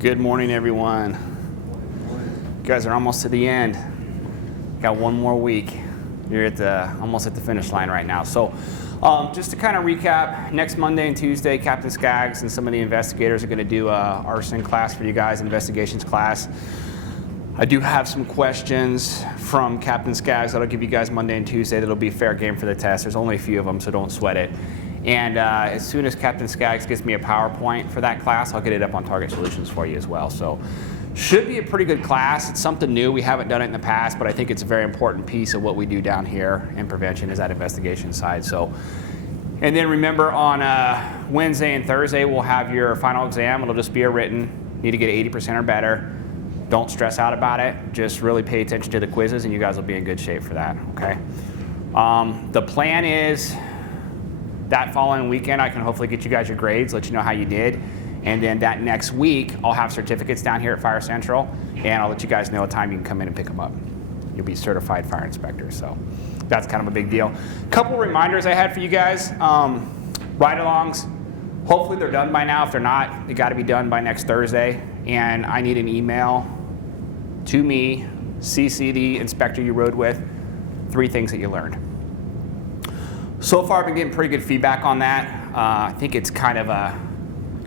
Good morning, everyone. You guys are almost to the end. Got one more week. You're almost at the finish line right now. So just to kind of recap, next Monday and Tuesday, Captain Skaggs and some of the investigators are going to do an arson class for you guys, investigations class. I do have some questions from Captain Skaggs that I'll give you guys Monday and Tuesday that'll be fair game for the test. There's only a few of them, so don't sweat it. And as soon as Captain Skaggs gives me a PowerPoint for that class, I'll get it up on Target Solutions for you as well. So should be a pretty good class. It's something new. We haven't done it in the past, but I think it's a very important piece of what we do down here in prevention is that investigation side. So, and then remember on Wednesday and Thursday, we'll have your final exam. It'll just be a written. Need to get 80% or better. Don't stress out about it. Just really pay attention to the quizzes, and you guys will be in good shape for that, okay? The plan is that following weekend, I can hopefully get you guys your grades, let you know how you did. And then that next week, I'll have certificates down here at Fire Central, and I'll let you guys know a time you can come in and pick them up. You'll be certified fire inspectors, so that's kind of a big deal. Couple reminders I had for you guys. Ride-alongs, hopefully they're done by now. If they're not, they gotta be done by next Thursday. And I need an email to me, CC the inspector you rode with, 3 things that you learned. So far, I've been getting pretty good feedback on that. I think it's kind of a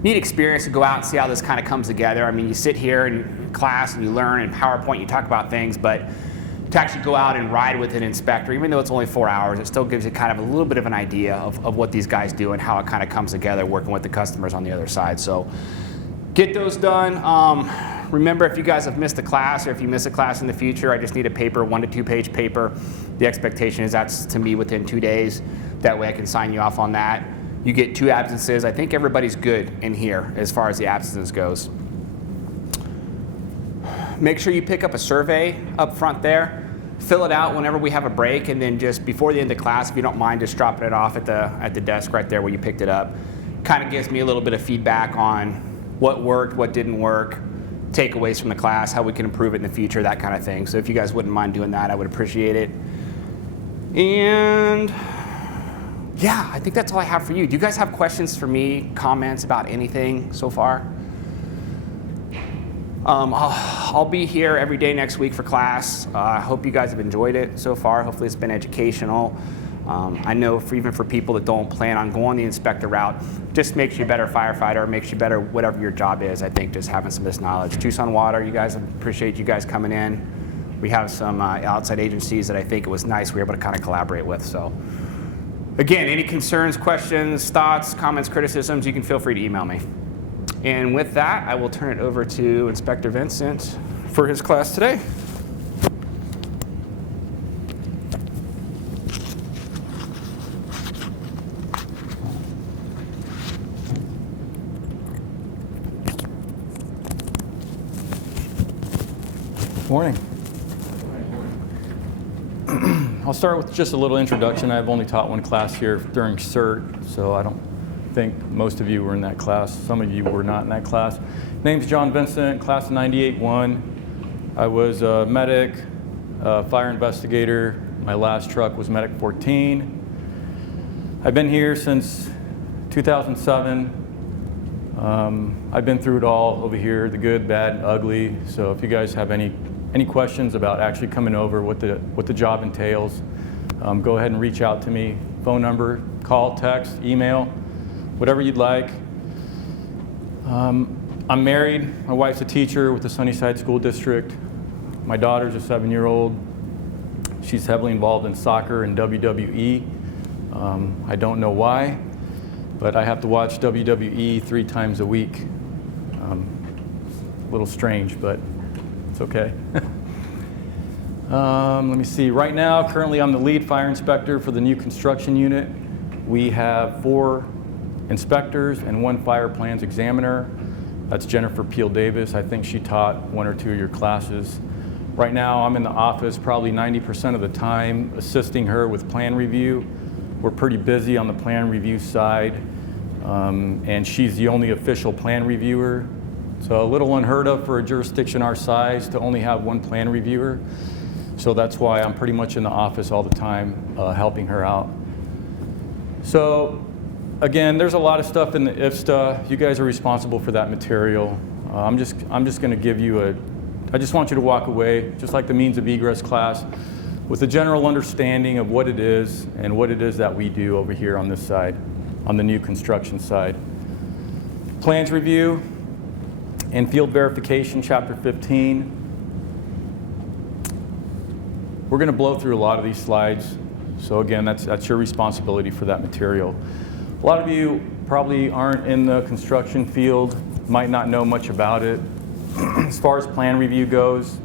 neat experience to go out and see how this kind of comes together. I mean, you sit here in class and you learn, in PowerPoint you talk about things, but to actually go out and ride with an inspector, even though it's only 4 hours, it still gives you kind of a little bit of an idea of what these guys do and how it kind of comes together working with the customers on the other side. So get those done. Remember, if you guys have missed a class or if you miss a class in the future, I just need a paper, 1 to 2 page paper. The expectation is that's to me within 2 days. That way I can sign you off on that. You get 2 absences. I think everybody's good in here as far as the absences goes. Make sure you pick up a survey up front there. Fill it out whenever we have a break, and then just before the end of class, if you don't mind, just dropping it off at the desk right there where you picked it up. Kind of gives me a little bit of feedback on what worked, what didn't work, takeaways from the class, how we can improve it in the future, that kind of thing. So if you guys wouldn't mind doing that, I would appreciate it. And yeah, I think that's all I have for you. Do you guys have questions for me, comments about anything so far? I'll be here every day next week for class. I hope you guys have enjoyed it so far. Hopefully it's been educational. I know even for people that don't plan on going the inspector route, just makes you a better firefighter, makes you better whatever your job is, I think, just having some of this knowledge. Tucson Water, you guys, appreciate you guys coming in. We have some outside agencies that I think it was nice we were able to kind of collaborate with. So again, any concerns, questions, thoughts, comments, criticisms, you can feel free to email me. And with that, I will turn it over to Inspector Vincent for his class today. Morning. I'll start with just a little introduction. I've only taught 1 class here during CERT, so I don't think most of you were in that class. Some of you were not in that class. Name's John Vincent, class of 98-1. I was a medic, fire investigator. My last truck was Medic 14. I've been here since 2007. I've been through it all over here, the good, bad, and ugly. So if you guys have any questions about actually coming over, what the job entails, go ahead and reach out to me. Phone number, call, text, email, whatever you'd like. I'm married. My wife's a teacher with the Sunnyside School District. My daughter's a 7-year-old. She's heavily involved in soccer and WWE. I don't know why, but I have to watch WWE 3 times a week. A little strange, but it's okay. Let me see. Right now, currently I'm the lead fire inspector for the new construction unit. We have 4 inspectors and 1 fire plans examiner. That's Jennifer Peel Davis. I think she taught 1 or 2 of your classes. Right now, I'm in the office probably 90% of the time assisting her with plan review. We're pretty busy on the plan review side, and she's the only official plan reviewer. So a little unheard of for a jurisdiction our size to only have 1 plan reviewer. So that's why I'm pretty much in the office all the time helping her out. So again, there's a lot of stuff in the IFSTA. You guys are responsible for that material. I'm just going to give you I just want you to walk away, just like the means of egress class, with a general understanding of what it is and what it is that we do over here on this side, on the new construction side. Plans review and field verification, chapter 15. We're going to blow through a lot of these slides. So again, that's your responsibility for that material. A lot of you probably aren't in the construction field, might not know much about it. As far as plan review goes,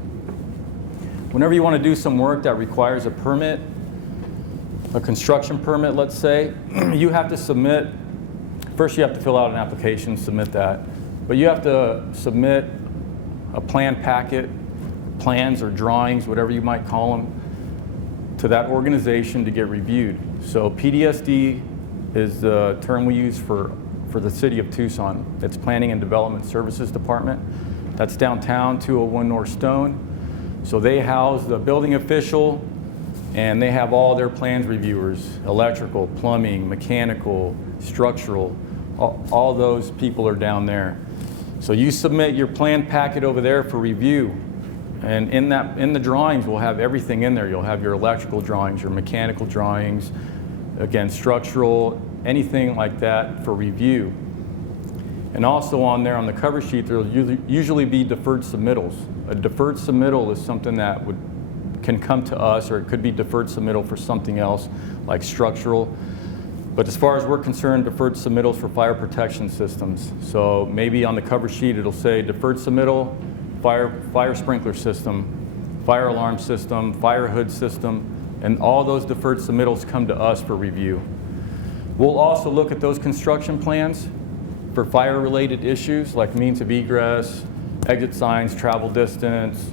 whenever you want to do some work that requires a permit, a construction permit, let's say, you have to submit, first you have to fill out an application, submit that, but you have to submit a plan packet, plans or drawings, whatever you might call them, to that organization to get reviewed. So PDSD is the term we use for the city of Tucson. It's Planning and Development Services Department. That's downtown, 201 North Stone. So they house the building official, and they have all their plans reviewers, electrical, plumbing, mechanical, structural, all those people are down there. So you submit your plan packet over there for review. And in the drawings, we'll have everything in there. You'll have your electrical drawings, your mechanical drawings, again, structural, anything like that for review. And also on there on the cover sheet, there'll usually be deferred submittals. A deferred submittal is something that can come to us, or it could be deferred submittal for something else, like structural. But as far as we're concerned, deferred submittals for fire protection systems. So maybe on the cover sheet, it'll say deferred submittal, fire sprinkler system, fire alarm system, fire hood system, and all those deferred submittals come to us for review. We'll also look at those construction plans for fire-related issues like means of egress, exit signs, travel distance,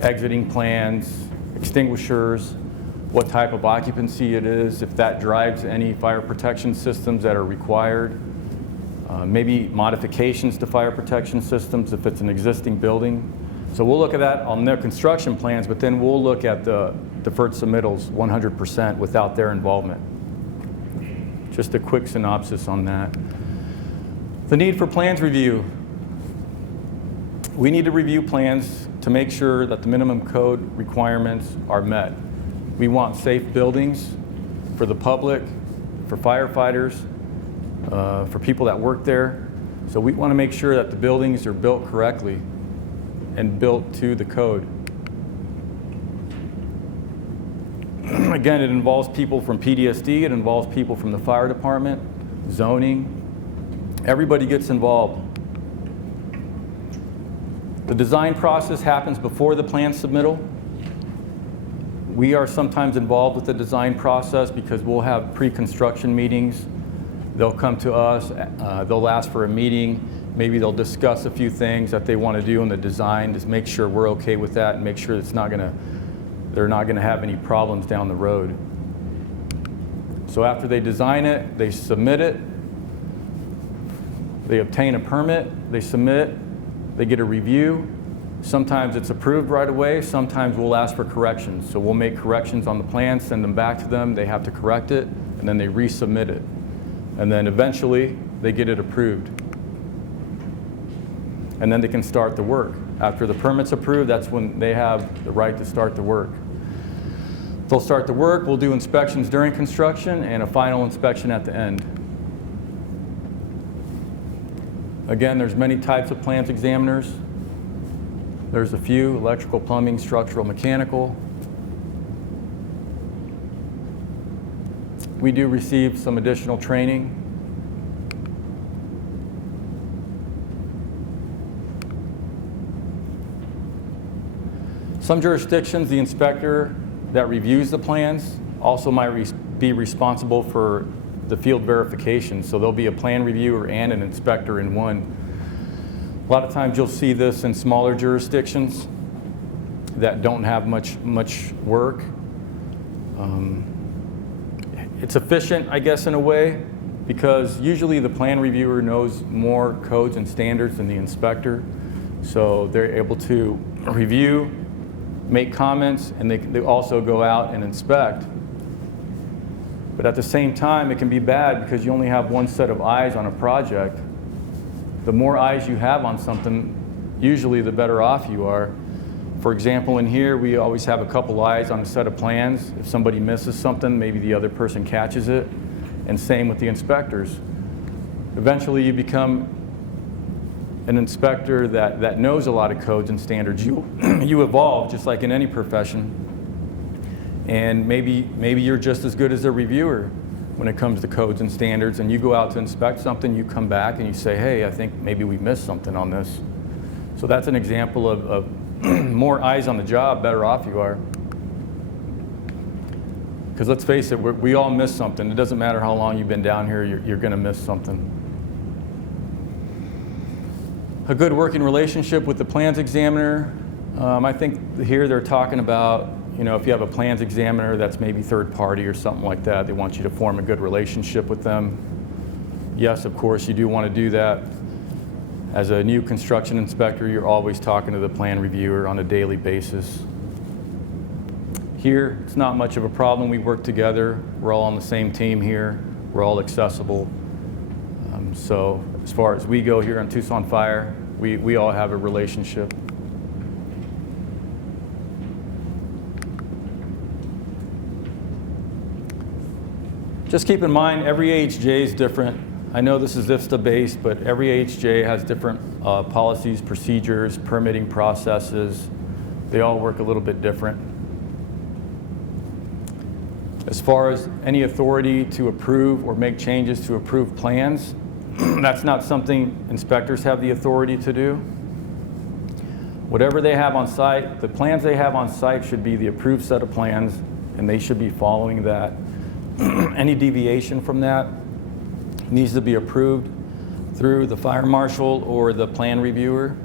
exiting plans, extinguishers, what type of occupancy it is, if that drives any fire protection systems that are required, maybe modifications to fire protection systems if it's an existing building. So we'll look at that on their construction plans, but then we'll look at the deferred submittals 100% without their involvement. Just a quick synopsis on that. The need for plans review. We need to review plans to make sure that the minimum code requirements are met. We want safe buildings for the public, for firefighters, for people that work there. So we want to make sure that the buildings are built correctly and built to the code. Again, it involves people from PDSD, it involves people from the fire department, zoning. Everybody gets involved. The design process happens before the plan submittal. We are sometimes involved with the design process because we'll have pre-construction meetings. They'll come to us, they'll ask for a meeting, maybe they'll discuss a few things that they want to do in the design, just make sure we're okay with that and make sure they're not going to have any problems down the road. So after they design it, they submit it, they obtain a permit, they submit, they get a review. Sometimes it's approved right away, sometimes we'll ask for corrections. So we'll make corrections on the plan, send them back to them, they have to correct it, and then they resubmit it. And then eventually, they get it approved. And then they can start the work. After the permit's approved, that's when they have the right to start the work. They'll start the work, we'll do inspections during construction, and a final inspection at the end. Again, there's many types of plans examiners. There's a few: electrical, plumbing, structural, mechanical. We do receive some additional training. Some jurisdictions, the inspector that reviews the plans also might be responsible for the field verification. So there'll be a plan reviewer and an inspector in one. A lot of times you'll see this in smaller jurisdictions that don't have much work. It's efficient, I guess, in a way, because usually the plan reviewer knows more codes and standards than the inspector. So they're able to review, make comments, and they also go out and inspect. But at the same time, it can be bad because you only have one set of eyes on a project. the more eyes you have on something, usually the better off you are. For example, in here, we always have a couple eyes on a set of plans. If somebody misses something, maybe the other person catches it. And same with the inspectors. Eventually, you become an inspector that knows a lot of codes and standards. You evolve just like in any profession. And maybe you're just as good as a reviewer when it comes to codes and standards, and you go out to inspect something, you come back and you say, hey, I think maybe we missed something on this. So that's an example of more eyes on the job, better off you are. Because let's face it, we all miss something. It doesn't matter how long you've been down here, you're going to miss something. A good working relationship with the plans examiner. I think here they're talking about, if you have a plans examiner that's maybe third party or something like that, they want you to form a good relationship with them. Yes, of course, you do want to do that. As a new construction inspector, you're always talking to the plan reviewer on a daily basis. Here, it's not much of a problem. We work together. We're all on the same team here. We're all accessible. So as far as we go here on Tucson Fire, we all have a relationship. Just keep in mind, every AHJ is different. I know this is IFSTA based, but every AHJ has different policies, procedures, permitting processes. They all work a little bit different. As far as any authority to approve or make changes to approved plans, that's not something inspectors have the authority to do. Whatever they have on site, the plans they have on site should be the approved set of plans, and they should be following that. Any deviation from that needs to be approved through the fire marshal or the plan reviewer,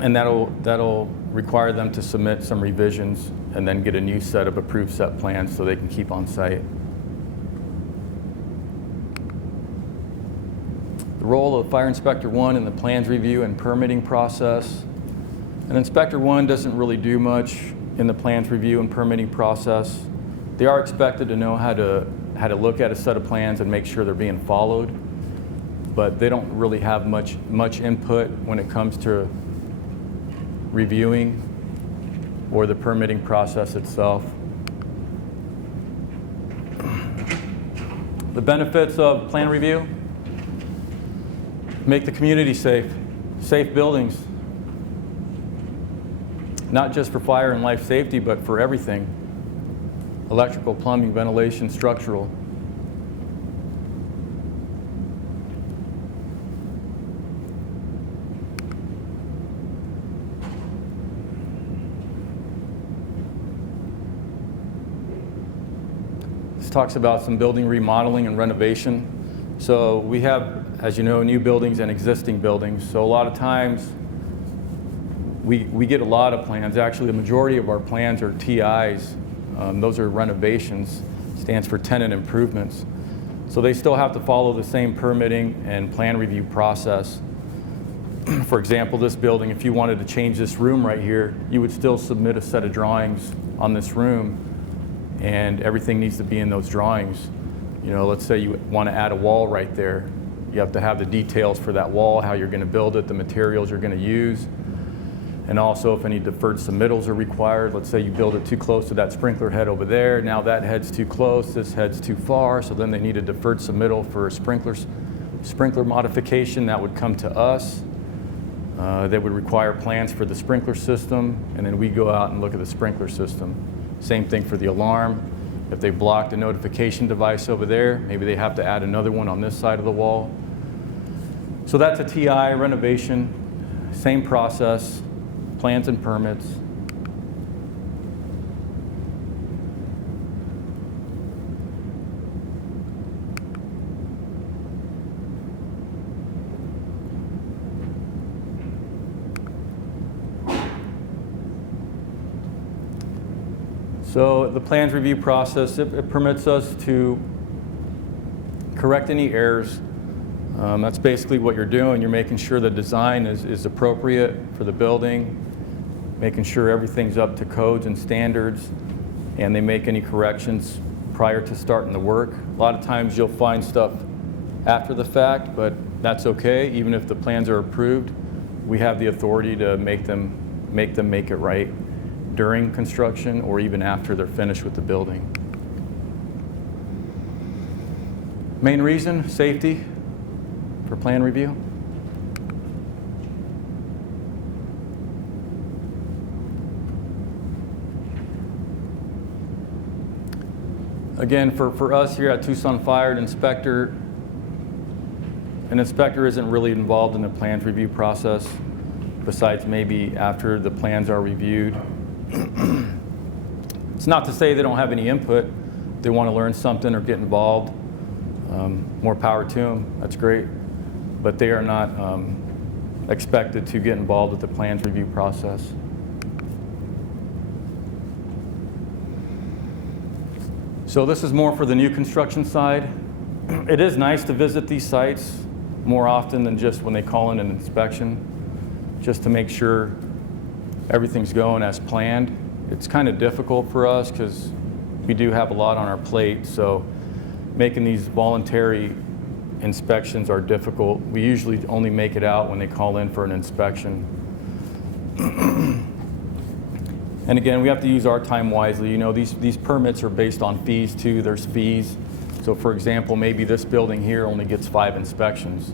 and that'll require them to submit some revisions and then get a new set of approved set plans so they can keep on site. The role of Fire Inspector 1 in the plans review and permitting process. And Inspector 1 doesn't really do much in the plans review and permitting process. They are expected to know how to look at a set of plans and make sure they're being followed, but they don't really have much input when it comes to reviewing or the permitting process itself. The benefits of plan review: make the community safe, safe buildings, not just for fire and life safety, but for everything. Electrical, plumbing, ventilation, structural. This talks about some building remodeling and renovation. So we have, as you know, new buildings and existing buildings. So a lot of times we get a lot of plans. Actually, the majority of our plans are TIs. Those are renovations, stands for tenant improvements. So they still have to follow the same permitting and plan review process. For example, this building, if you wanted to change this room right here, you would still submit a set of drawings on this room, and everything needs to be in those drawings. Let's say you want to add a wall right there. You have to have the details for that wall, how you're going to build it, the materials you're going to use. And also if any deferred submittals are required. Let's say you build it too close to that sprinkler head over there. Now that head's too close, this head's too far, so then they need a deferred submittal for a sprinkler modification. That would come to us. They would require plans for the sprinkler system, and then we go out and look at the sprinkler system. Same thing for the alarm. If they blocked a notification device over there, maybe they have to add another one on this side of the wall. So that's a TI renovation, same process. Plans and permits. So the plans review process, it permits us to correct any errors. That's basically what you're doing. You're making sure the design is appropriate for the building, making sure everything's up to codes and standards, and they make any corrections prior to starting the work. A lot of times you'll find stuff after the fact, but that's okay. Even if the plans are approved, we have the authority to make them make it right during construction or even after they're finished with the building. Main reason, safety for plan review. Again, for us here at Tucson Fire, an inspector isn't really involved in the plans review process, besides maybe after the plans are reviewed. It's not to say they don't have any input. They want to learn something or get involved. More power to them, that's great. But they are not expected to get involved with the plans review process. So this is more for the new construction side. It is nice to visit these sites more often than just when they call in an inspection, just to make sure everything's going as planned. It's kind of difficult for us because we do have a lot on our plate, so making these voluntary inspections are difficult. We usually only make it out when they call in for an inspection. And again, we have to use our time wisely. You know, these permits are based on fees too. There's fees. So for example, maybe this building here only gets 5 inspections.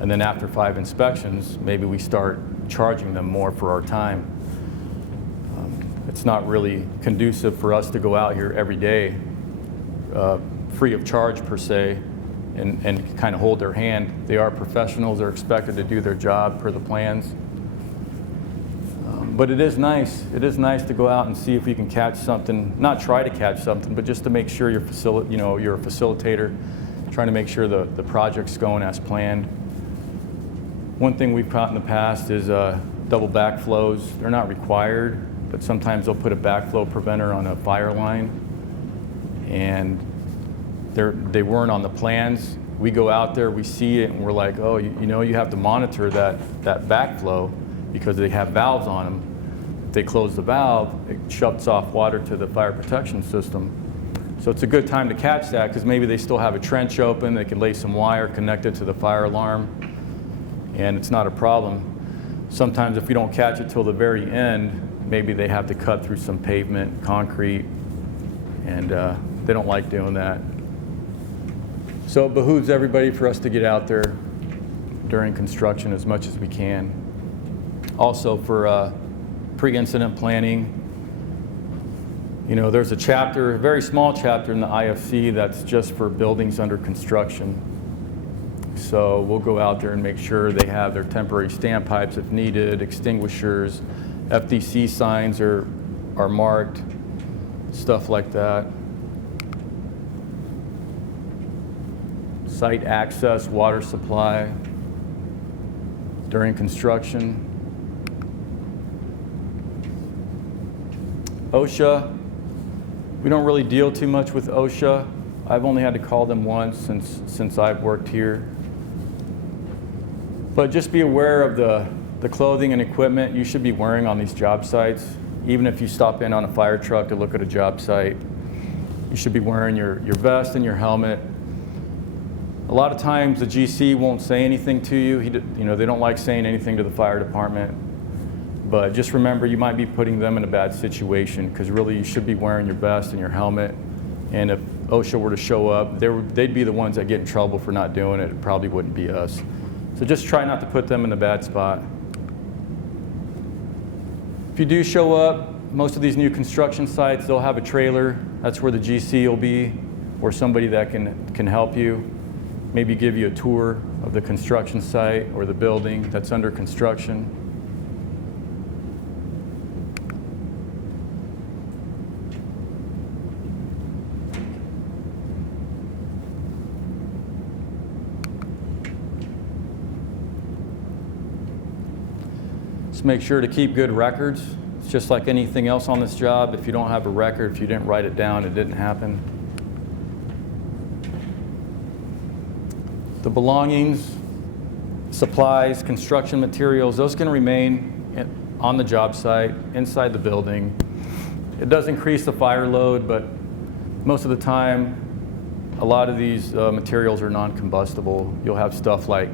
And then after 5 inspections, maybe we start charging them more for our time. It's not really conducive for us to go out here every day free of charge per se and kind of hold their hand. They are professionals. They're expected to do their job per the plans. But it is nice. It is nice to go out and see if we can catch something. Not try to catch something, but just to make sure you're a facilitator, trying to make sure the project's going as planned. One thing we've caught in the past is double backflows. They're not required, but sometimes they'll put a backflow preventer on a fire line, and they weren't on the plans. We go out there, we see it, and we're like, oh, you know, you have to monitor that backflow because they have valves on them. If they close the valve, it shuts off water to the fire protection system. So it's a good time to catch that because maybe they still have a trench open. They can lay some wire connected to the fire alarm, and it's not a problem. Sometimes if we don't catch it till the very end, maybe they have to cut through some pavement, concrete, and they don't like doing that. So it behooves everybody for us to get out there during construction as much as we can. Also for pre-incident planning, you know, there's a chapter, a very small chapter in the IFC that's just for buildings under construction. So we'll go out there and make sure they have their temporary standpipes if needed, extinguishers, FDC signs are marked, stuff like that. Site access, water supply during construction. OSHA, we don't really deal too much with OSHA. I've only had to call them once since I've worked here. But just be aware of the clothing and equipment you should be wearing on these job sites. Even if you stop in on a fire truck to look at a job site, you should be wearing your vest and your helmet. A lot of times the GC won't say anything to you. You know, they don't like saying anything to the fire department. But just remember, you might be putting them in a bad situation because really you should be wearing your vest and your helmet. And if OSHA were to show up, they'd be the ones that get in trouble for not doing it. It probably wouldn't be us. So just try not to put them in a bad spot. If you do show up, most of these new construction sites, they'll have a trailer. That's where the GC will be, or somebody that can help you. Maybe give you a tour of the construction site or the building that's under construction. Just make sure to keep good records. It's just like anything else on this job. If you don't have a record, if you didn't write it down, it didn't happen. The belongings, supplies, construction materials, those can remain on the job site, inside the building. It does increase the fire load, but most of the time, a lot of these materials are non-combustible. You'll have stuff like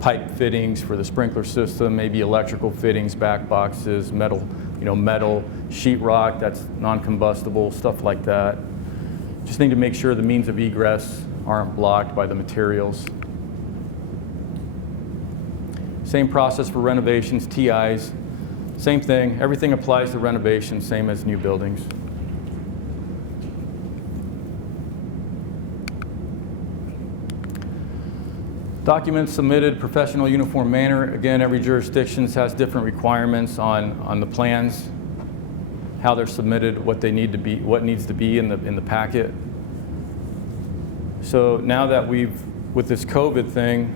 pipe fittings for the sprinkler system, maybe electrical fittings, back boxes, metal, metal, sheetrock that's non-combustible, stuff like that. Just need to make sure the means of egress aren't blocked by the materials. Same process for renovations, TIs. Same thing, everything applies to renovations, same as new buildings. Documents submitted, professional uniform manner. Again, every jurisdiction has different requirements on the plans, how they're submitted, what they need to be, what needs to be in the packet. So now that with this COVID thing,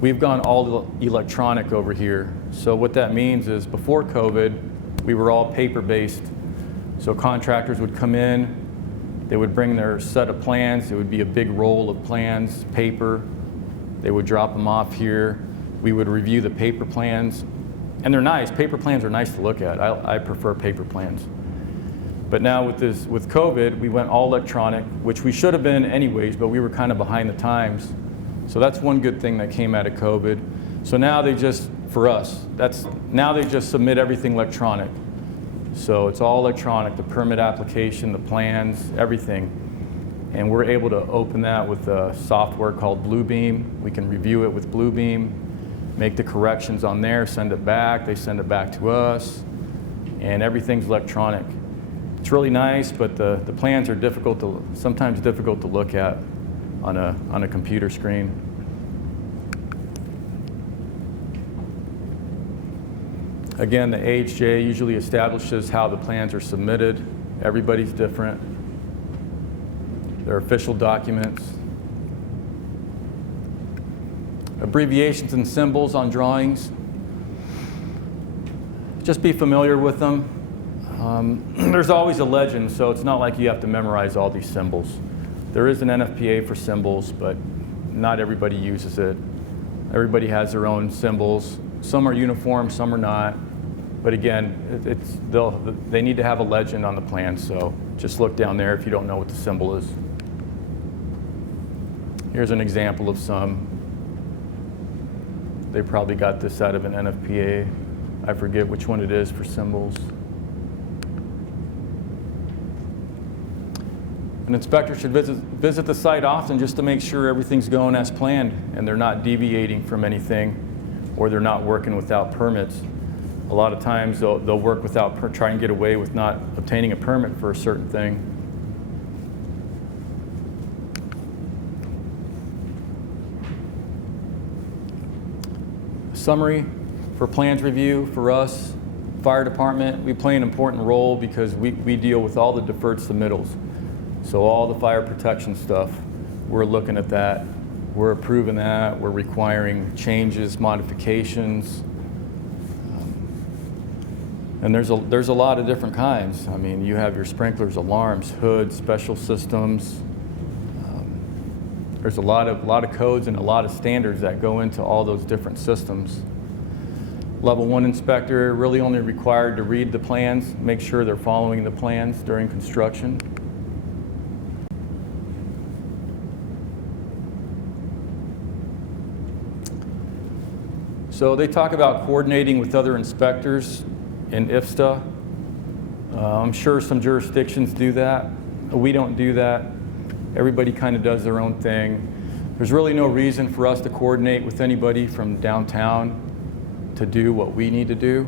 we've gone all electronic over here. So what that means is before COVID, we were all paper-based. So contractors would come in, they would bring their set of plans. It would be a big roll of plans, paper. They would drop them off here. We would review the paper plans. And they're nice. Paper plans are nice to look at. I prefer paper plans. But now with COVID, we went all electronic, which we should have been anyways, but we were kind of behind the times. So that's one good thing that came out of COVID. So now they just, for us, now they just submit everything electronic. So it's all electronic, the permit application, the plans, everything. And we're able to open that with a software called Bluebeam. We can review it with Bluebeam, make the corrections on there, send it back. They send it back to us, and everything's electronic. It's really nice, but the plans are sometimes difficult to look at on a computer screen. Again, the AHJ usually establishes how the plans are submitted. Everybody's different. They're official documents. Abbreviations and symbols on drawings. Just be familiar with them. There's always a legend, so it's not like you have to memorize all these symbols. There is an NFPA for symbols, but not everybody uses it. Everybody has their own symbols. Some are uniform, some are not. But again, they need to have a legend on the plan, so just look down there if you don't know what the symbol is. Here's an example of some. They probably got this out of an NFPA. I forget which one it is for symbols. An inspector should visit the site often just to make sure everything's going as planned and they're not deviating from anything or they're not working without permits. A lot of times they'll work without, try and get away with not obtaining a permit for a certain thing. Summary for plans review for us, fire department, we play an important role because we deal with all the deferred submittals. So all the fire protection stuff, we're looking at that. We're approving that. We're requiring changes, modifications. And there's a lot of different kinds. I mean, you have your sprinklers, alarms, hoods, special systems. There's a lot of codes and a lot of standards that go into all those different systems. Level 1 inspector really only required to read the plans, make sure they're following the plans during construction. So they talk about coordinating with other inspectors in IFSTA. I'm sure some jurisdictions do that. We don't do that. Everybody kind of does their own thing. There's really no reason for us to coordinate with anybody from downtown to do what we need to do.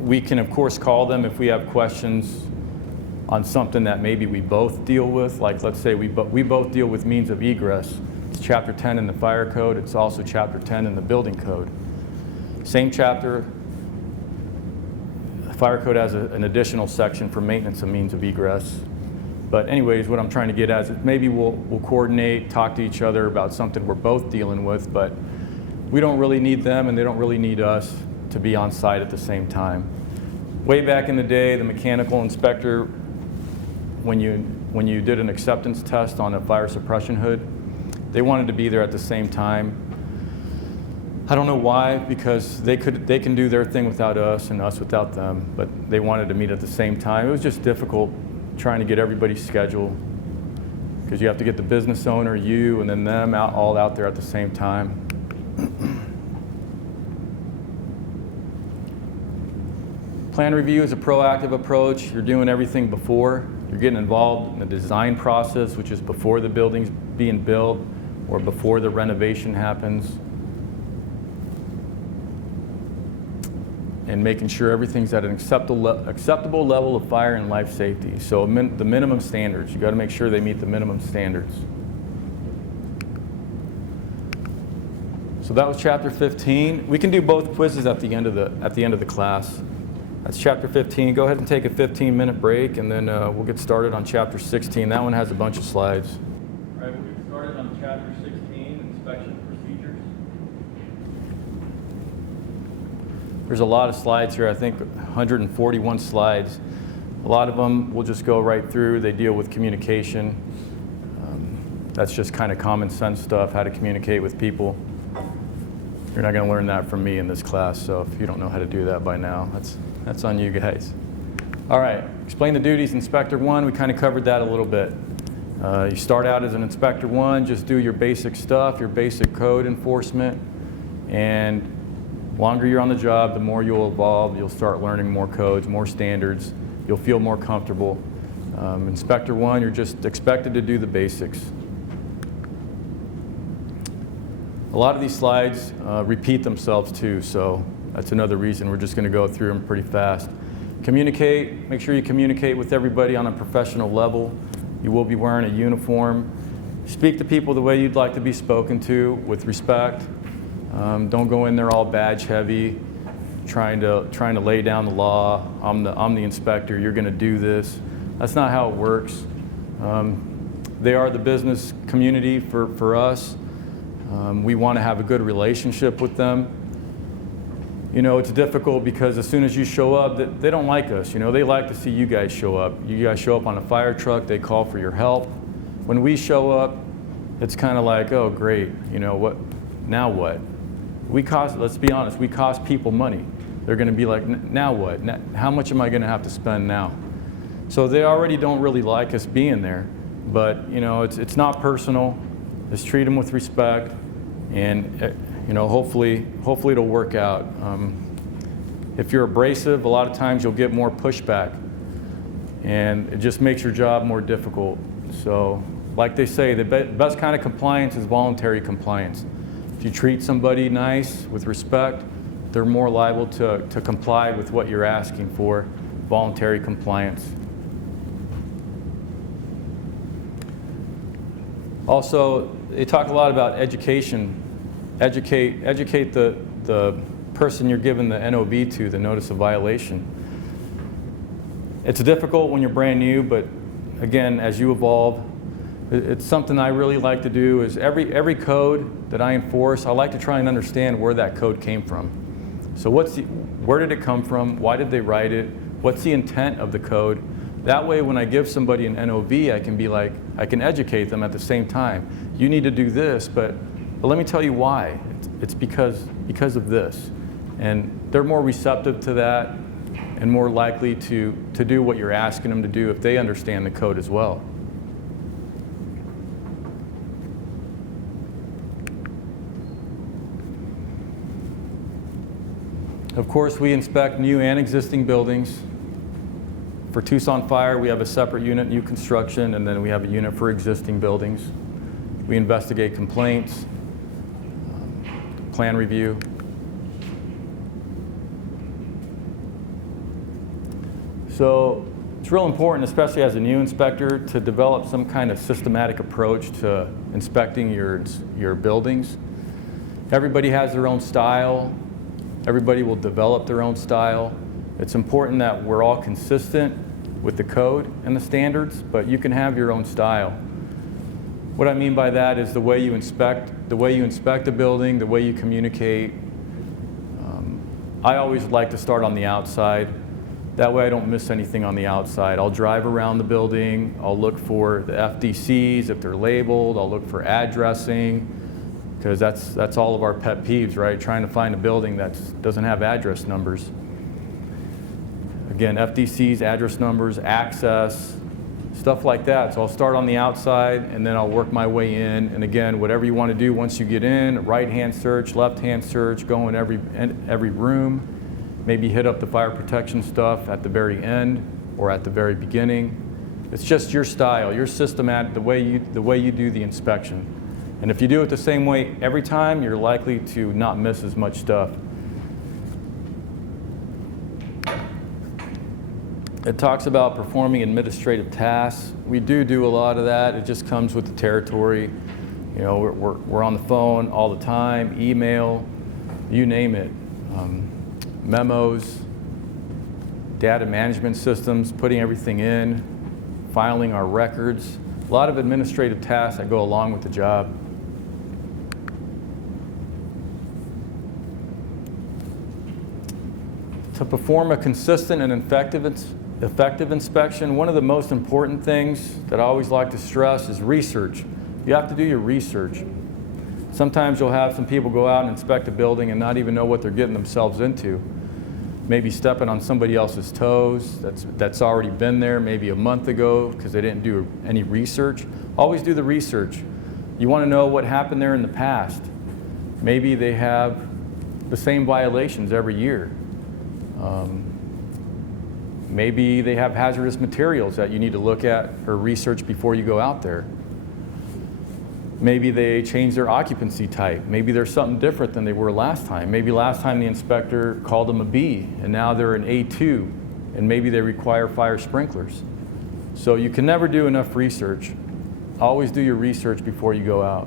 We can, of course, call them if we have questions on something that maybe we both deal with. Like, let's say we both deal with means of egress. It's Chapter 10 in the Fire Code. It's also Chapter 10 in the Building Code. Same chapter. The Fire Code has an additional section for maintenance of means of egress. But anyways, what I'm trying to get at is maybe we'll coordinate, talk to each other about something we're both dealing with, but we don't really need them and they don't really need us to be on site at the same time. Way back in the day, the mechanical inspector, when you did an acceptance test on a fire suppression hood, they wanted to be there at the same time. I don't know why, because they can do their thing without us and us without them, but they wanted to meet at the same time. It was just difficult trying to get everybody's schedule. because you have to get the business owner, you, and then them all out there at the same time. Plan review is a proactive approach. You're doing everything before. You're getting involved in the design process, which is before the building's being built or before the renovation happens. And making sure everything's at an acceptable level of fire and life safety. So the minimum standards, you got to make sure they meet the minimum standards. So that was chapter 15. We can do both quizzes at the end of the class. That's chapter 15. Go ahead and take a 15-minute break, and then we'll get started on chapter 16. That one has a bunch of slides. All right, we'll get started on chapter 16, inspection procedures. There's a lot of slides here. I think 141 slides. A lot of them we'll just go right through. They deal with communication. That's just kind of common sense stuff, how to communicate with people. You're not going to learn that from me in this class, so if you don't know how to do that by now, that's on you guys. All right, explain the duties, Inspector 1. We kind of covered that a little bit. You start out as an Inspector 1, just do your basic stuff, your basic code enforcement, and the longer you're on the job, the more you'll evolve. You'll start learning more codes, more standards. You'll feel more comfortable. Inspector 1, you're just expected to do the basics. A lot of these slides repeat themselves too, so that's another reason we're just going to go through them pretty fast. Communicate. Make sure you communicate with everybody on a professional level. You will be wearing a uniform. Speak to people the way you'd like to be spoken to, with respect. Don't go in there all badge heavy, trying to lay down the law. I'm the inspector. You're going to do this. That's not how it works. They are the business community for us. We want to have a good relationship with them. You know, it's difficult because as soon as you show up, they don't like us. You know, they like to see you guys show up. You guys show up on a fire truck, they call for your help. When we show up, it's kind of like, oh, great, you know, what? Now what? Let's be honest, we cost people money. They're going to be like, now what? How much am I going to have to spend now? So they already don't really like us being there. But, you know, it's not personal. Just treat them with respect, and you know, hopefully it'll work out. If you're abrasive, a lot of times you'll get more pushback, and it just makes your job more difficult. So, like they say, the best kind of compliance is voluntary compliance. If you treat somebody nice, with respect, they're more liable to comply with what you're asking for, voluntary compliance. Also, they talk a lot about education. Educate the person you're giving the NOV to, the notice of violation. It's difficult when you're brand new, but again, as you evolve, it's something I really like to do. Is every code that I enforce, I like to try and understand where that code came from. So where did it come from? Why did they write it? What's the intent of the code? That way, when I give somebody an NOV, I can be like, I can educate them at the same time. You need to do this, but let me tell you why. It's because of this. And they're more receptive to that and more likely to do what you're asking them to do if they understand the code as well. Of course, we inspect new and existing buildings. For Tucson Fire, we have a separate unit, new construction, and then we have a unit for existing buildings. We investigate complaints, plan review. So it's real important, especially as a new inspector, to develop some kind of systematic approach to inspecting your buildings. Everybody has their own style. Everybody will develop their own style. It's important that we're all consistent with the code and the standards, but you can have your own style. What I mean by that is the way you inspect a building, the way you communicate. I always like to start on the outside. That way I don't miss anything on the outside. I'll drive around the building. I'll look for the FDCs if they're labeled. I'll look for addressing, because that's all of our pet peeves, right? Trying to find a building that doesn't have address numbers. Again, FDCs, address numbers, access, stuff like that. So I'll start on the outside and then I'll work my way in. And again, whatever you want to do once you get in, right-hand search, left-hand search, go in every room, maybe hit up the fire protection stuff at the very end or at the very beginning. It's just your style, your systematic, the way you do the inspection. And if you do it the same way every time, you're likely to not miss as much stuff. It talks about performing administrative tasks. We do a lot of that. It just comes with the territory. You know, we're on the phone all the time, email, you name it. Memos, data management systems, putting everything in, filing our records. A lot of administrative tasks that go along with the job. To perform a consistent and effective inspection, one of the most important things that I always like to stress is research. You have to do your research. Sometimes you'll have some people go out and inspect a building and not even know what they're getting themselves into. Maybe stepping on somebody else's toes that's already been there maybe a month ago because they didn't do any research. Always do the research. You want to know what happened there in the past. Maybe they have the same violations every year. Maybe they have hazardous materials that you need to look at or research before you go out there. Maybe they change their occupancy type. Maybe there's something different than they were last time. Maybe last time the inspector called them a B and now they're an A2 and maybe they require fire sprinklers. So you can never do enough research. Always do your research before you go out.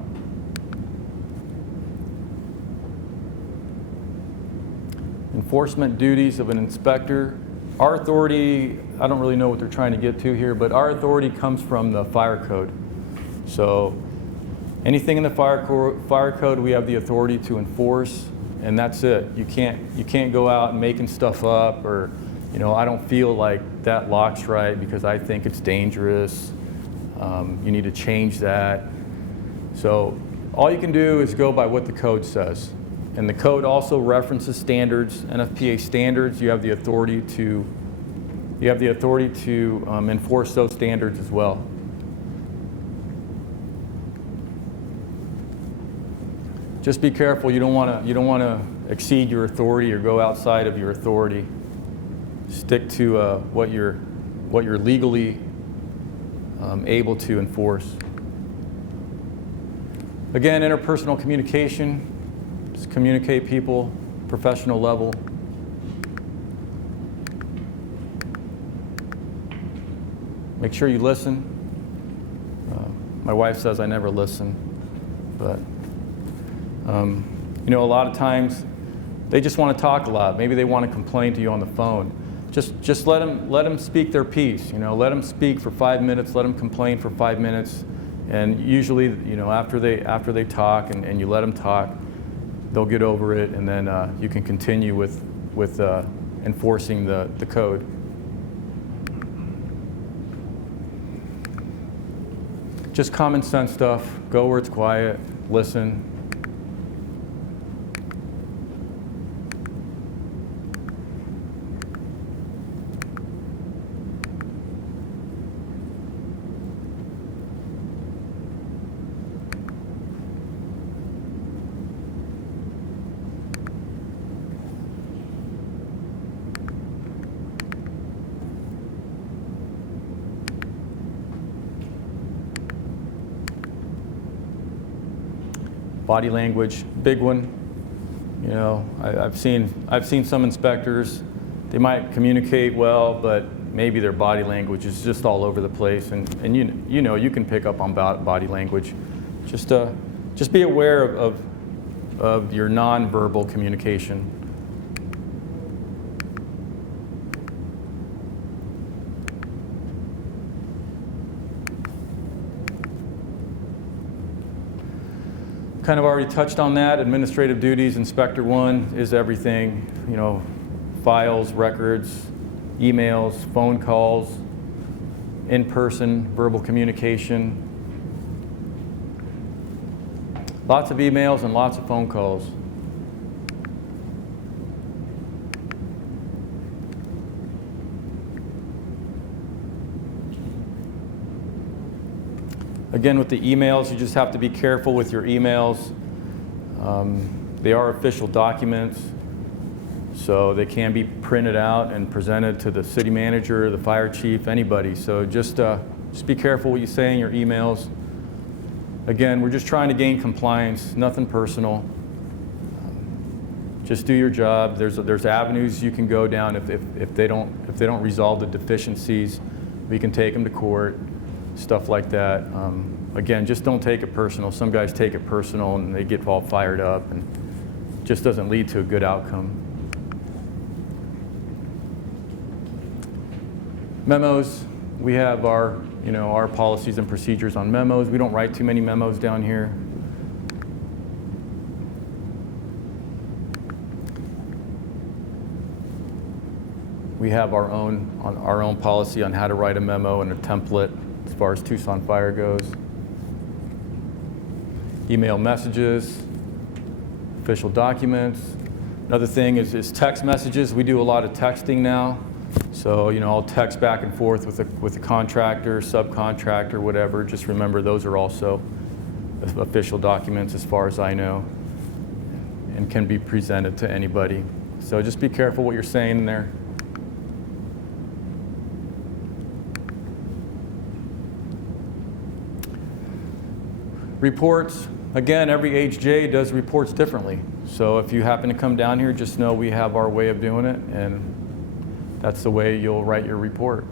Enforcement duties of an inspector. Our authority, I don't really know what they're trying to get to here, but our authority comes from the fire code. So anything in the fire code we have the authority to enforce, and that's it. You can't go out and making stuff up, or I don't feel like that lock's right because I think it's dangerous. You need to change that. So all you can do is go by what the code says. And the code also references standards, NFPA standards. You have the authority to enforce those standards as well. Just be careful. You don't want to exceed your authority or go outside of your authority. Stick to what you're legally able to enforce. Again, interpersonal communication. Just communicate people, professional level. Make sure you listen. My wife says I never listen, but a lot of times they just want to talk a lot. Maybe they want to complain to you on the phone. Just let them speak their piece. Let them speak for 5 minutes. Let them complain for 5 minutes, and usually, after they talk and you let them talk, they'll get over it, and then you can continue with enforcing the code. Just common sense stuff. Go where it's quiet. Listen. Body language, big one. I've seen some inspectors. They might communicate well, but maybe their body language is just all over the place. And you can pick up on body language. Just be aware of your nonverbal communication. Kind of already touched on that. Administrative duties, Inspector 1 is everything. Files, records, emails, phone calls, in-person, verbal communication. Lots of emails and lots of phone calls. Again, with the emails, you just have to be careful with your emails. They are official documents, so they can be printed out and presented to the city manager, the fire chief, anybody. So just be careful what you say in your emails. Again, we're just trying to gain compliance, nothing personal. Just do your job. There's avenues you can go down if they don't resolve the deficiencies. We can take them to court, stuff like that. Again, just don't take it personal. Some guys take it personal and they get all fired up, and it just doesn't lead to a good outcome. Memos, we have our policies and procedures on memos. We don't write too many memos down here. We have our own policy on how to write a memo and a template as far as Tucson Fire goes. Email messages, official documents. Another thing is text messages. We do a lot of texting now. So, I'll text back and forth with the contractor, subcontractor, whatever. Just remember those are also official documents as far as I know, and can be presented to anybody. So just be careful what you're saying in there. Reports, again, every HJ does reports differently. So if you happen to come down here, just know we have our way of doing it, and that's the way you'll write your report.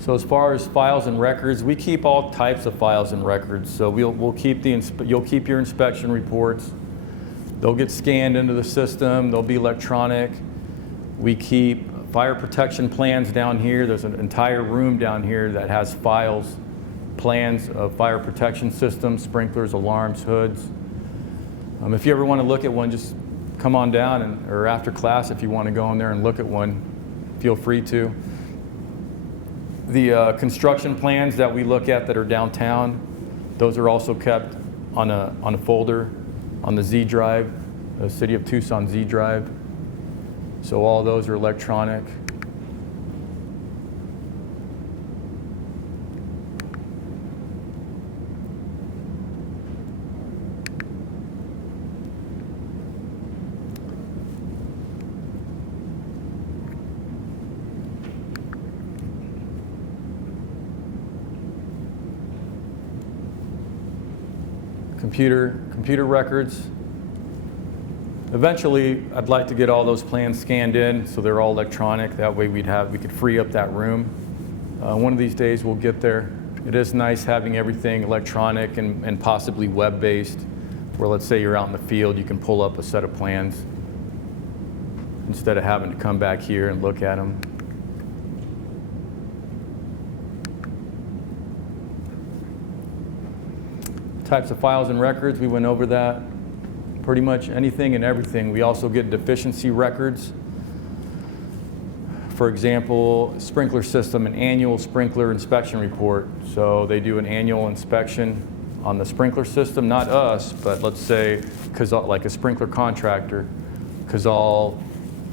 So as far as files and records, we keep all types of files and records. So you'll keep your inspection reports. They'll get scanned into the system. They'll be electronic. We keep fire protection plans down here. There's an entire room down here that has files, plans of fire protection systems, sprinklers, alarms, hoods. If you ever want to look at one, just come on down, or after class, if you want to go in there and look at one, feel free to. The construction plans that we look at that are downtown, those are also kept on a folder on the Z drive, the City of Tucson Z drive. So all those are electronic. Computer records. Eventually, I'd like to get all those plans scanned in so they're all electronic. That way we could free up that room. One of these days we'll get there. It is nice having everything electronic and possibly web-based, where let's say you're out in the field, you can pull up a set of plans instead of having to come back here and look at them. Types of files and records, we went over that. Pretty much anything and everything. We also get deficiency records. For example, sprinkler system, an annual sprinkler inspection report. So they do an annual inspection on the sprinkler system, not us, but let's say, like a sprinkler contractor, Kazal,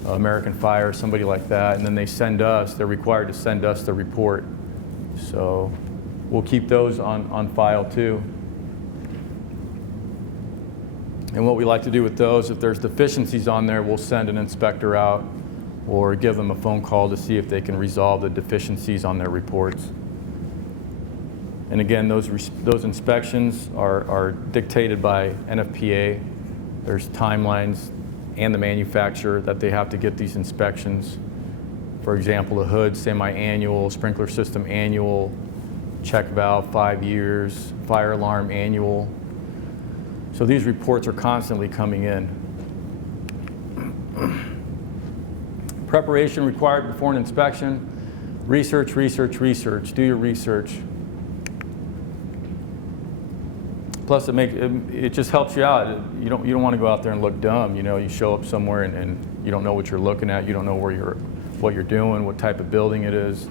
American Fire, somebody like that, and then they're required to send us the report. So we'll keep those on file too. And what we like to do with those, if there's deficiencies on there, we'll send an inspector out or give them a phone call to see if they can resolve the deficiencies on their reports. And again, those inspections are dictated by NFPA. There's timelines and the manufacturer that they have to get these inspections. For example, a hood, semi-annual, sprinkler system annual, check valve 5 years, fire alarm annual. So these reports are constantly coming in. Preparation required before an inspection. Research, research, research. Do your research. Plus, it just helps you out. You don't want to go out there and look dumb. You show up somewhere and you don't know what you're looking at. You don't know what you're doing, what type of building it is.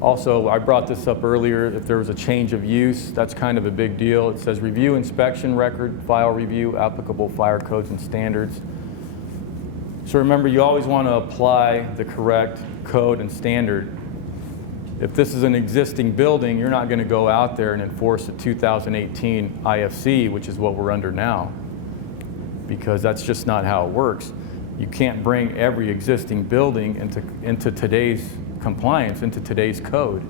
Also, I brought this up earlier, if there was a change of use, that's kind of a big deal. It says review inspection record, file review, applicable fire codes and standards. So remember, you always want to apply the correct code and standard. If this is an existing building, you're not going to go out there and enforce a 2018 IFC, which is what we're under now, because that's just not how it works. You can't bring every existing building into today's compliance, into today's code.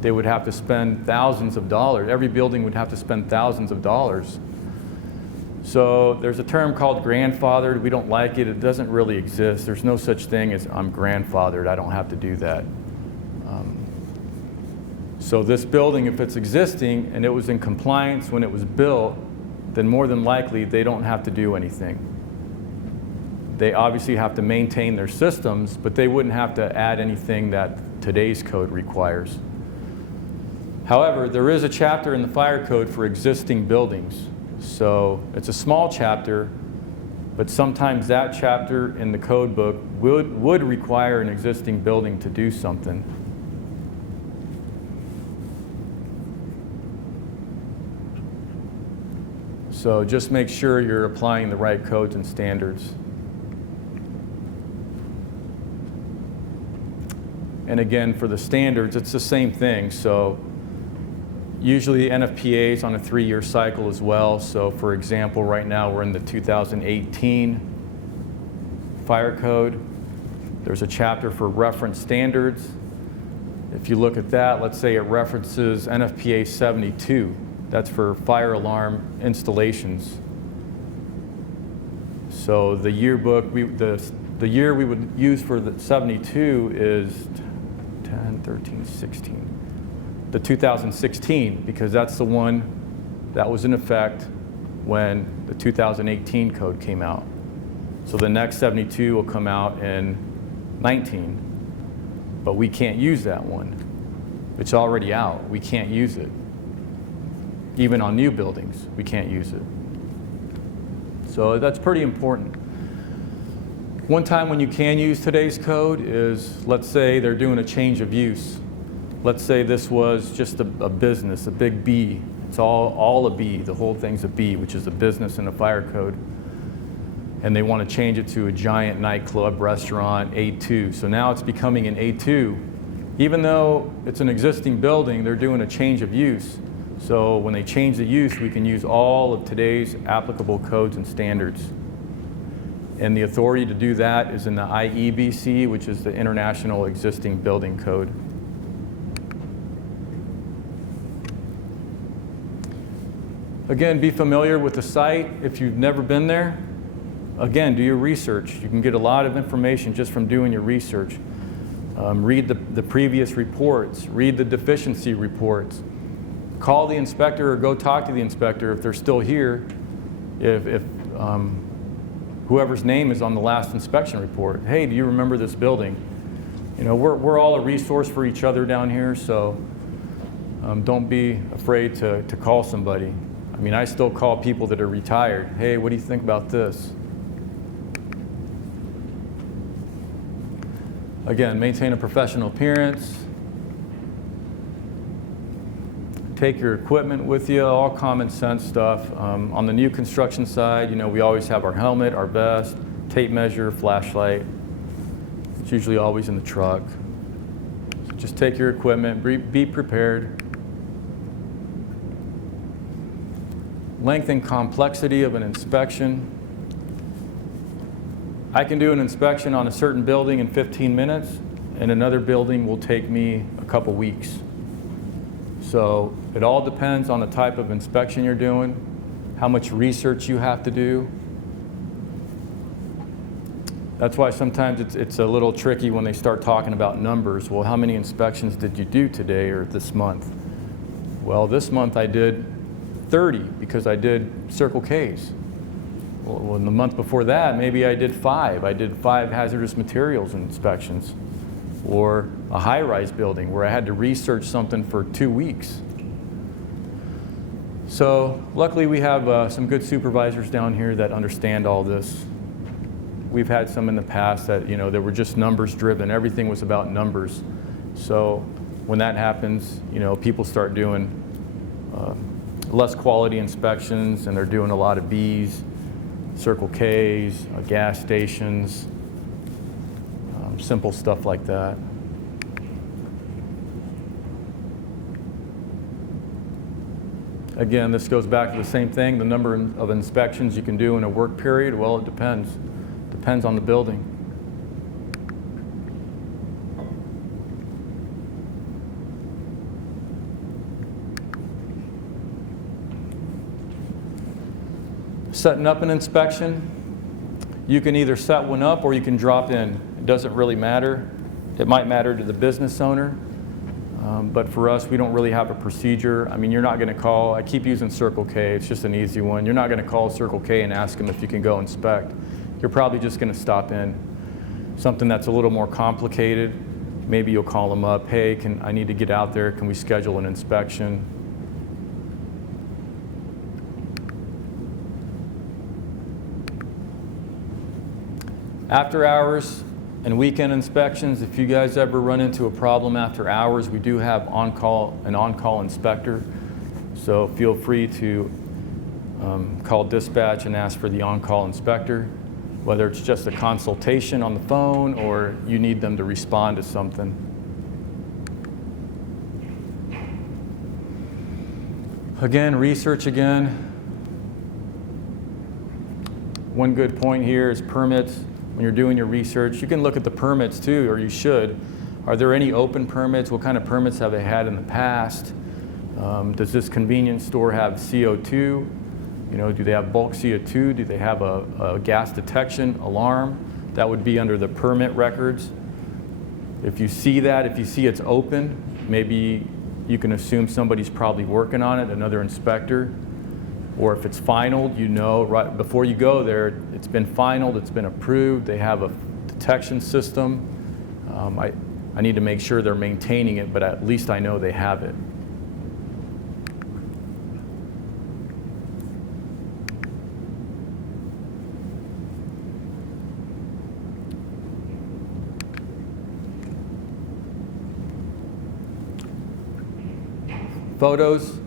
They would have to spend thousands of dollars. Every building would have to spend thousands of dollars. So there's a term called grandfathered. We don't like it. It doesn't really exist. There's no such thing as I'm grandfathered. I don't have to do that. So this building, if it's existing and it was in compliance when it was built, then more than likely they don't have to do anything. They obviously have to maintain their systems, but they wouldn't have to add anything that today's code requires. However, there is a chapter in the fire code for existing buildings. So it's a small chapter, but sometimes that chapter in the code book would require an existing building to do something. So just make sure you're applying the right codes and standards. And again, for the standards, it's the same thing. So usually NFPA is on a 3-year cycle as well. So for example, right now we're in the 2018 fire code. There's a chapter for reference standards. If you look at that, let's say it references NFPA 72. That's for fire alarm installations. So the yearbook, the year we would use for the 72 is 10, 13, 16. The 2016, because that's the one that was in effect when the 2018 code came out. So the next 72 will come out in 19, but we can't use that one. It's already out. We can't use it. Even on new buildings, we can't use it. So that's pretty important. One time when you can use today's code is, let's say they're doing a change of use. Let's say this was just a business, a big B. It's all a B. The whole thing's a B, which is a business in a fire code. And they want to change it to a giant nightclub, restaurant, A2. So now it's becoming an A2. Even though it's an existing building, they're doing a change of use. So when they change the use, we can use all of today's applicable codes and standards. And the authority to do that is in the IEBC, which is the International Existing Building Code. Again, be familiar with the site. If you've never been there, again, do your research. You can get a lot of information just from doing your research. Read the previous reports. Read the deficiency reports. Call the inspector or go talk to the inspector if they're still here, if whoever's name is on the last inspection report. Hey, do you remember this building? You know, we're all a resource for each other down here, so don't be afraid to call somebody. I mean, I still call people that are retired. Hey, what do you think about this? Again, maintain a professional appearance. Take your equipment with you, all common sense stuff. On the new construction side, you know, we always have our helmet, our vest, tape measure, flashlight. It's usually always in the truck. So just take your equipment, be prepared. Length and complexity of an inspection. I can do an inspection on a certain building in 15 minutes, and another building will take me a couple weeks. So it all depends on the type of inspection you're doing, how much research you have to do. That's why sometimes it's a little tricky when they start talking about numbers. Well, how many inspections did you do today or this month? Well, this month I did 30 because I did Circle Ks. Well, in the month before that, maybe I did 5. I did 5 hazardous materials inspections. Or a high-rise building where I had to research something for 2 weeks. So luckily we have some good supervisors down here that understand all this. We've had some in the past that, you know, they were just numbers driven. Everything was about numbers. So when that happens, people start doing less quality inspections, and they're doing a lot of Bs, Circle Ks, gas stations, simple stuff like that. Again, this goes back to the same thing, the number of inspections you can do in a work period. Well, it depends. Depends on the building. Setting up an inspection, you can either set one up or you can drop in. It doesn't really matter. It might matter to the business owner. But for us, we don't really have a procedure. I mean, you're not going to call, I keep using Circle K, it's just an easy one. You're not going to call Circle K and ask them if you can go inspect. You're probably just going to stop in. Something that's a little more complicated, maybe you'll call them up, hey, I need to get out there, can we schedule an inspection? After hours and weekend inspections, if you guys ever run into a problem after hours, we do have an on-call inspector. So feel free to call dispatch and ask for the on-call inspector, whether it's just a consultation on the phone or you need them to respond to something. Again, research again. One good point here is permits. When you're doing your research, you can look at the permits too, or you should. Are there any open permits? What kind of permits have they had in the past? Does this convenience store have CO2? Do they have bulk CO2? Do they have a gas detection alarm? That would be under the permit records. If you see that, if you see it's open, maybe you can assume somebody's probably working on it, another inspector. Or if it's finaled, right before you go there, it's been finaled, it's been approved, they have a detection system. I need to make sure they're maintaining it, but at least I know they have it. Photos.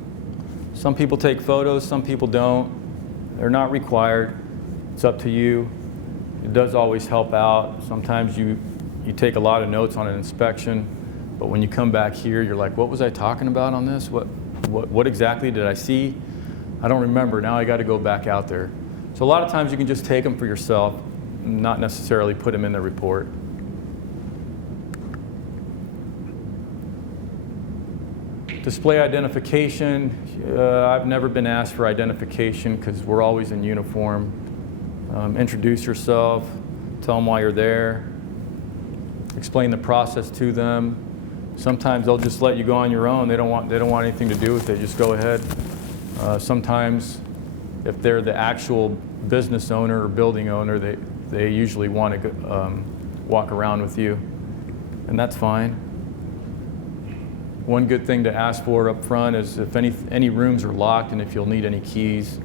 Some people take photos, some people don't. They're not required. It's up to you. It does always help out. Sometimes you take a lot of notes on an inspection, but when you come back here, you're like, what was I talking about on this? What exactly did I see? I don't remember. Now I got to go back out there. So a lot of times you can just take them for yourself, not necessarily put them in the report. Display identification. I've never been asked for identification because we're always in uniform. Introduce yourself, tell them why you're there, explain the process to them. Sometimes they'll just let you go on your own. They don't want anything to do with it. Just go ahead. Sometimes, if they're the actual business owner or building owner, they usually want to walk around with you, and that's fine. One good thing to ask for up front is if any rooms are locked and if you'll need any keys.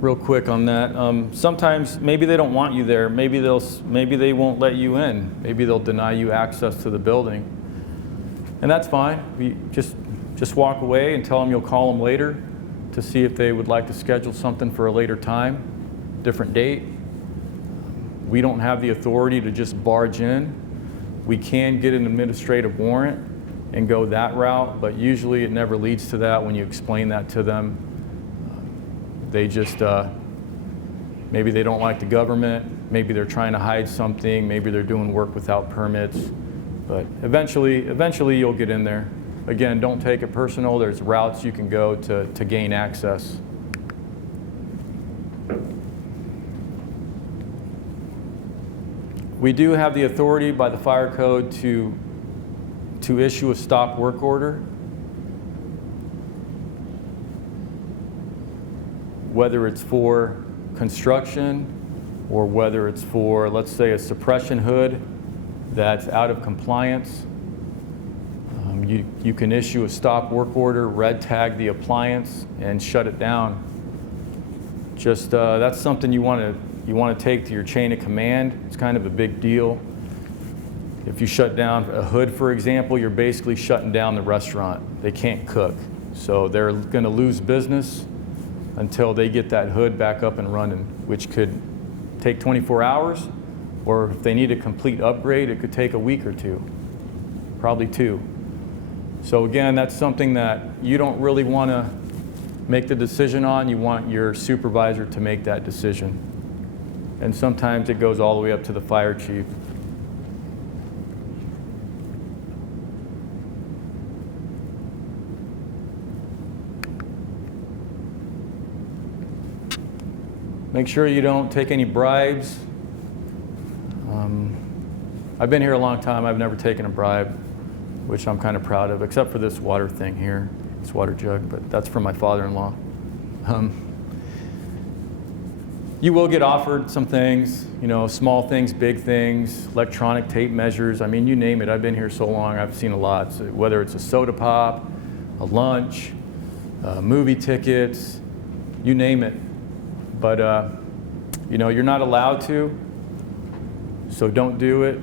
Real quick on that, sometimes maybe they don't want you there. Maybe they won't let you in. Maybe they'll deny you access to the building, and that's fine. We just walk away and tell them you'll call them later to see if they would like to schedule something for a later time, different date. We don't have the authority to just barge in. We can get an administrative warrant and go that route, but usually it never leads to that when you explain that to them. They just, maybe they don't like the government, maybe they're trying to hide something, maybe they're doing work without permits, but eventually you'll get in there. Again, don't take it personal. There's routes you can go to gain access. We do have the authority by the fire code to issue a stop work order. Whether it's for construction or whether it's for, let's say, a suppression hood that's out of compliance. You can issue a stop work order, red tag the appliance, and shut it down. Just that's something you want to take to your chain of command. It's kind of a big deal. If you shut down a hood, for example, you're basically shutting down the restaurant. They can't cook. So they're going to lose business until they get that hood back up and running, which could take 24 hours, or if they need a complete upgrade, it could take a week or two, probably 2. So again, that's something that you don't really want to make the decision on. You want your supervisor to make that decision. And sometimes it goes all the way up to the fire chief. Make sure you don't take any bribes. I've been here a long time. I've never taken a bribe, which I'm kind of proud of, except for this water thing here, this water jug, but that's from my father-in-law. You will get offered some things, you know, small things, big things, electronic tape measures. I mean, you name it. I've been here so long, I've seen a lot. So whether it's a soda pop, a lunch, movie tickets, you name it. But, you know, you're not allowed to, so don't do it.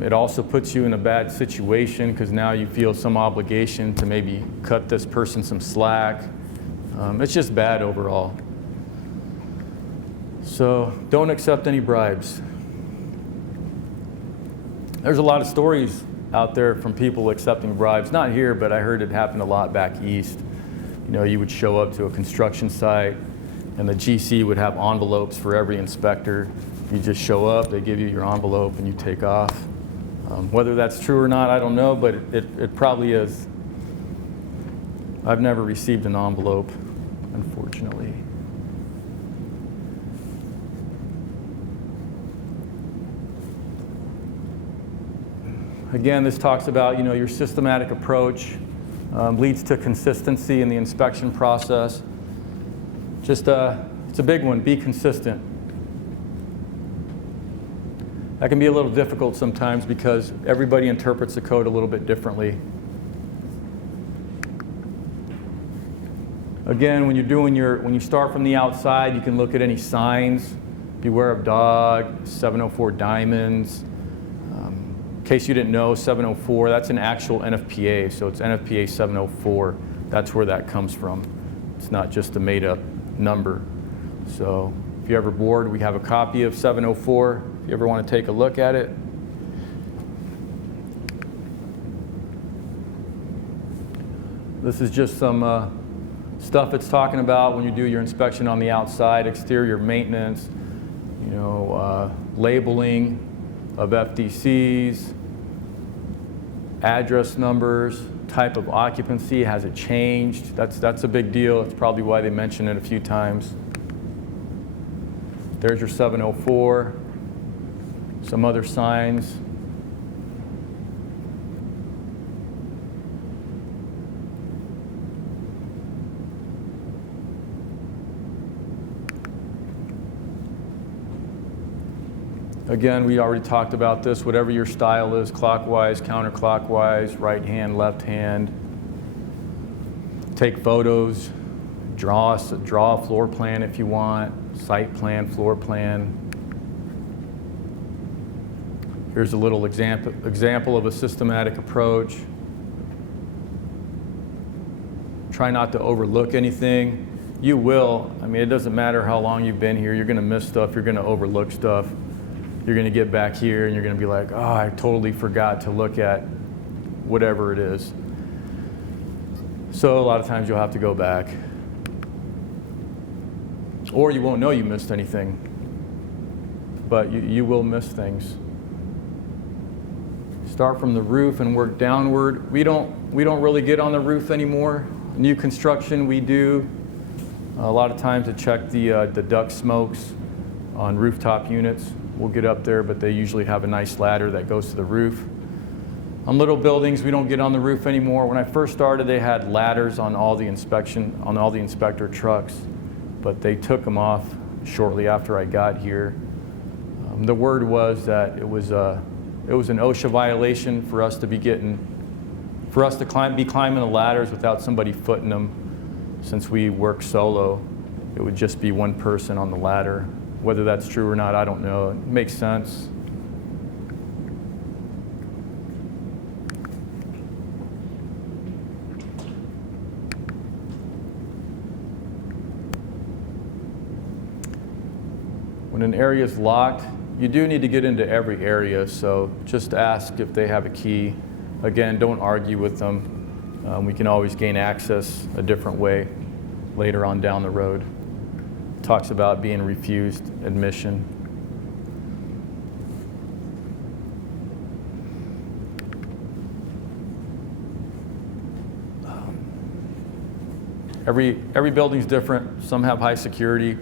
It also puts you in a bad situation because now you feel some obligation to maybe cut this person some slack. It's just bad overall. So don't accept any bribes. There's a lot of stories out there from people accepting bribes. Not here, but I heard it happened a lot back east. You know, you would show up to a construction site and the GC would have envelopes for every inspector. You just show up, they give you your envelope, and you take off. Whether that's true or not, I don't know, but it probably is. I've never received an envelope, unfortunately. Again, this talks about, you know, your systematic approach leads to consistency in the inspection process. Just, it's a big one, be consistent. That can be a little difficult sometimes because everybody interprets the code a little bit differently. Again, when you start from the outside, you can look at any signs. Beware of dog, 704 diamonds. In case you didn't know, 704, that's an actual NFPA, so it's NFPA 704. That's where that comes from. It's not just a made-up number. So if you're ever bored, we have a copy of 704. If you ever want to take a look at it. This is just some stuff it's talking about when you do your inspection on the outside, exterior maintenance, you know, labeling of FDCs, address numbers, type of occupancy, has it changed? That's a big deal. That's probably why they mention it a few times. There's your 704, some other signs. Again, we already talked about this. Whatever your style is, clockwise, counterclockwise, right hand, left hand. Take photos, draw a floor plan if you want, site plan, floor plan. Here's a little example of a systematic approach. Try not to overlook anything. You will. I mean, it doesn't matter how long you've been here. You're going to miss stuff. You're going to overlook stuff. You're going to get back here and you're going to be like, oh, I totally forgot to look at whatever it is. So a lot of times you'll have to go back. Or you won't know you missed anything. But you will miss things. Start from the roof and work downward. We don't really get on the roof anymore. New construction we do. A lot of times to check the duct smokes on rooftop units. We'll get up there, but they usually have a nice ladder that goes to the roof. On little buildings, we don't get on the roof anymore. When I first started, they had ladders on all the inspector trucks, but they took them off shortly after I got here. The word was that it was an OSHA violation for us to be climbing the ladders without somebody footing them, since we work solo. it would just be one person on the ladder. Whether that's true or not, I don't know. It makes sense. When an area is locked, you do need to get into every area, so just ask if they have a key. Again, don't argue with them. We can always gain access a different way later on down the road. It talks about being refused admission. Every building's different. Some have high security.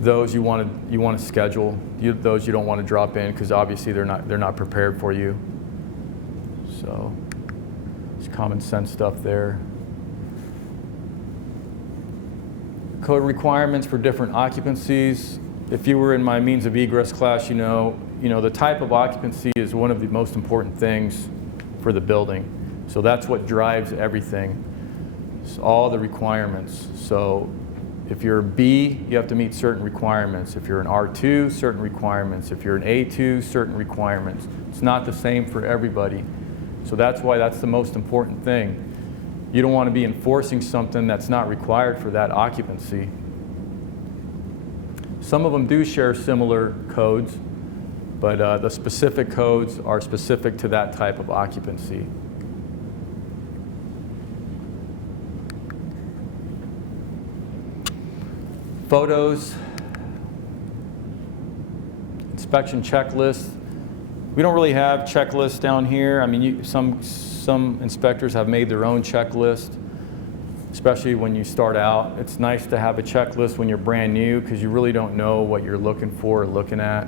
Those you want to schedule. Those you don't want to drop in because obviously they're not prepared for you. So it's common sense stuff there. Code requirements for different occupancies. If you were in my means of egress class, you know the type of occupancy is one of the most important things for the building. So that's what drives everything. It's all the requirements. So if you're a B, you have to meet certain requirements. If you're an R2, certain requirements. If you're an A2, certain requirements. It's not the same for everybody. So that's why that's the most important thing. You don't want to be enforcing something that's not required for that occupancy. Some of them do share similar codes, but the specific codes are specific to that type of occupancy. Photos, inspection checklist. We don't really have checklists down here. I mean, some inspectors have made their own checklist, especially when you start out. It's nice to have a checklist when you're brand new because you really don't know what you're looking for or looking at.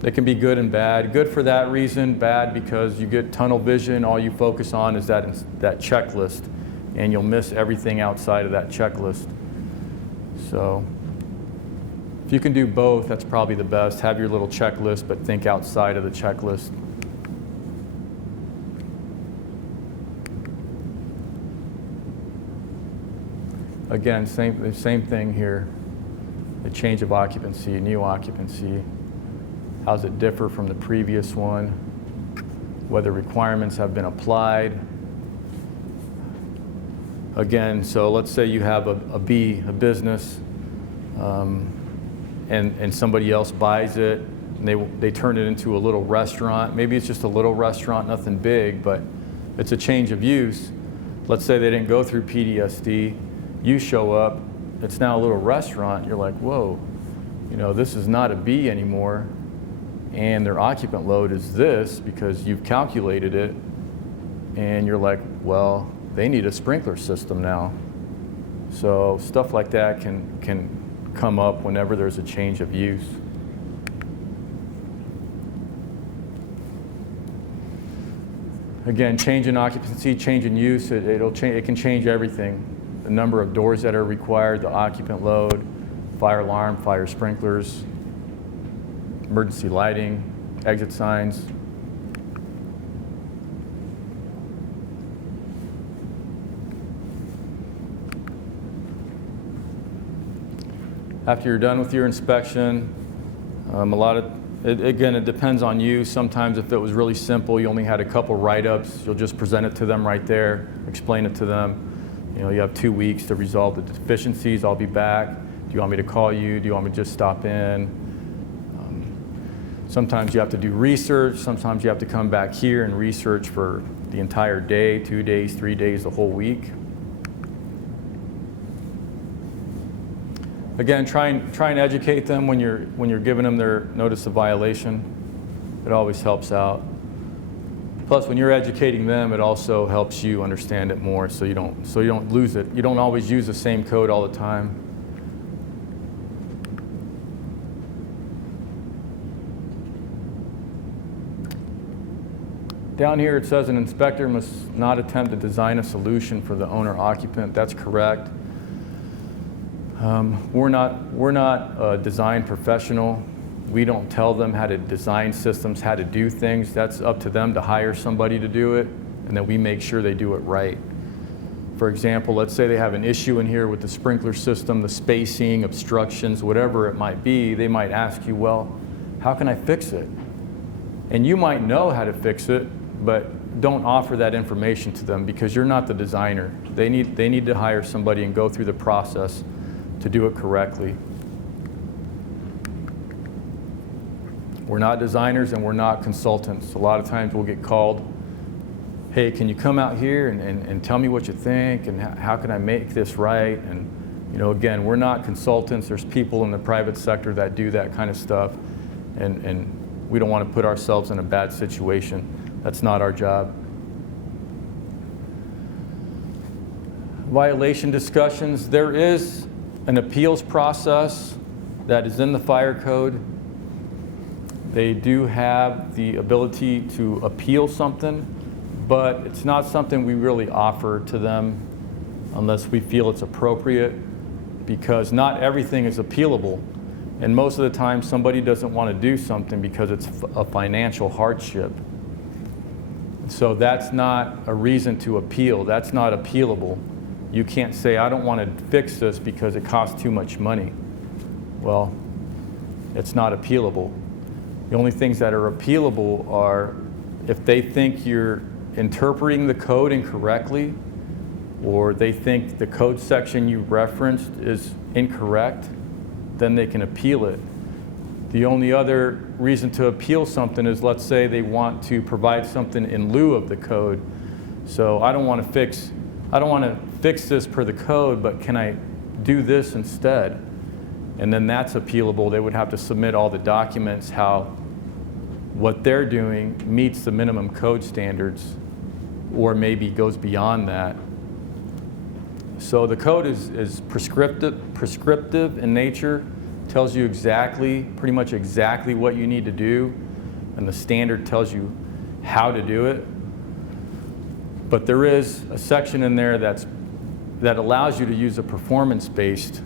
They can be good and bad. Good for that reason, bad because you get tunnel vision. All you focus on is that checklist, and you'll miss everything outside of that checklist. So if you can do both, that's probably the best. Have your little checklist, but think outside of the checklist. Again, same thing here. The change of occupancy, new occupancy. How does it differ from the previous one? Whether requirements have been applied. Again, so let's say you have a business, and somebody else buys it, and they turn it into a little restaurant. Maybe it's just a little restaurant, nothing big, but it's a change of use. Let's say they didn't go through PDSD. You show up, it's now a little restaurant. You're like, whoa, this is not a B anymore, and their occupant load is this because you've calculated it, and you're like, well, they need a sprinkler system now. So stuff like that can come up whenever there's a change of use. Again, change in occupancy, change in use, it can change everything. The number of doors that are required, the occupant load, fire alarm, fire sprinklers, emergency lighting, exit signs. After you're done with your inspection, again, it depends on you. Sometimes if it was really simple, you only had a couple write-ups, you'll just present it to them right there, explain it to them. You have 2 weeks to resolve the deficiencies. I'll be back. Do you want me to call you? Do you want me to just stop in? Sometimes you have to do research. Sometimes you have to come back here and research for the entire day, 2 days, 3 days, the whole week. Again, try and educate them when you're giving them their notice of violation. It always helps out. Plus, when you're educating them, it also helps you understand it more, so you don't lose it. You don't always use the same code all the time. Down here it says an inspector must not attempt to design a solution for the owner-occupant. That's correct. We're not a design professional. We don't tell them how to design systems, how to do things. That's up to them to hire somebody to do it, and then we make sure they do it right. For example, let's say they have an issue in here with the sprinkler system, the spacing, obstructions, whatever it might be. They might ask you, well, how can I fix it? And you might know how to fix it, but don't offer that information to them because you're not the designer. They need to hire somebody and go through the process to do it correctly. We're not designers and we're not consultants. A lot of times we'll get called, hey, can you come out here and tell me what you think and how can I make this right? And again, we're not consultants. There's people in the private sector that do that kind of stuff, and we don't want to put ourselves in a bad situation. That's not our job. Violation discussions. There is an appeals process that is in the fire code. They do have the ability to appeal something, but it's not something we really offer to them unless we feel it's appropriate, because not everything is appealable. And most of the time somebody doesn't want to do something because it's a financial hardship. So that's not a reason to appeal. That's not appealable. You can't say, I don't want to fix this because it costs too much money. Well, it's not appealable. The only things that are appealable are if they think you're interpreting the code incorrectly, or they think the code section you referenced is incorrect, then they can appeal it. The only other reason to appeal something is, let's say they want to provide something in lieu of the code. So I don't want to fix this per the code, but can I do this instead? And then that's appealable. They would have to submit all the documents how what they're doing meets the minimum code standards, or maybe goes beyond that. So the code is prescriptive in nature, tells you pretty much exactly what you need to do, and the standard tells you how to do it. But there is a section in there that allows you to use a performance-based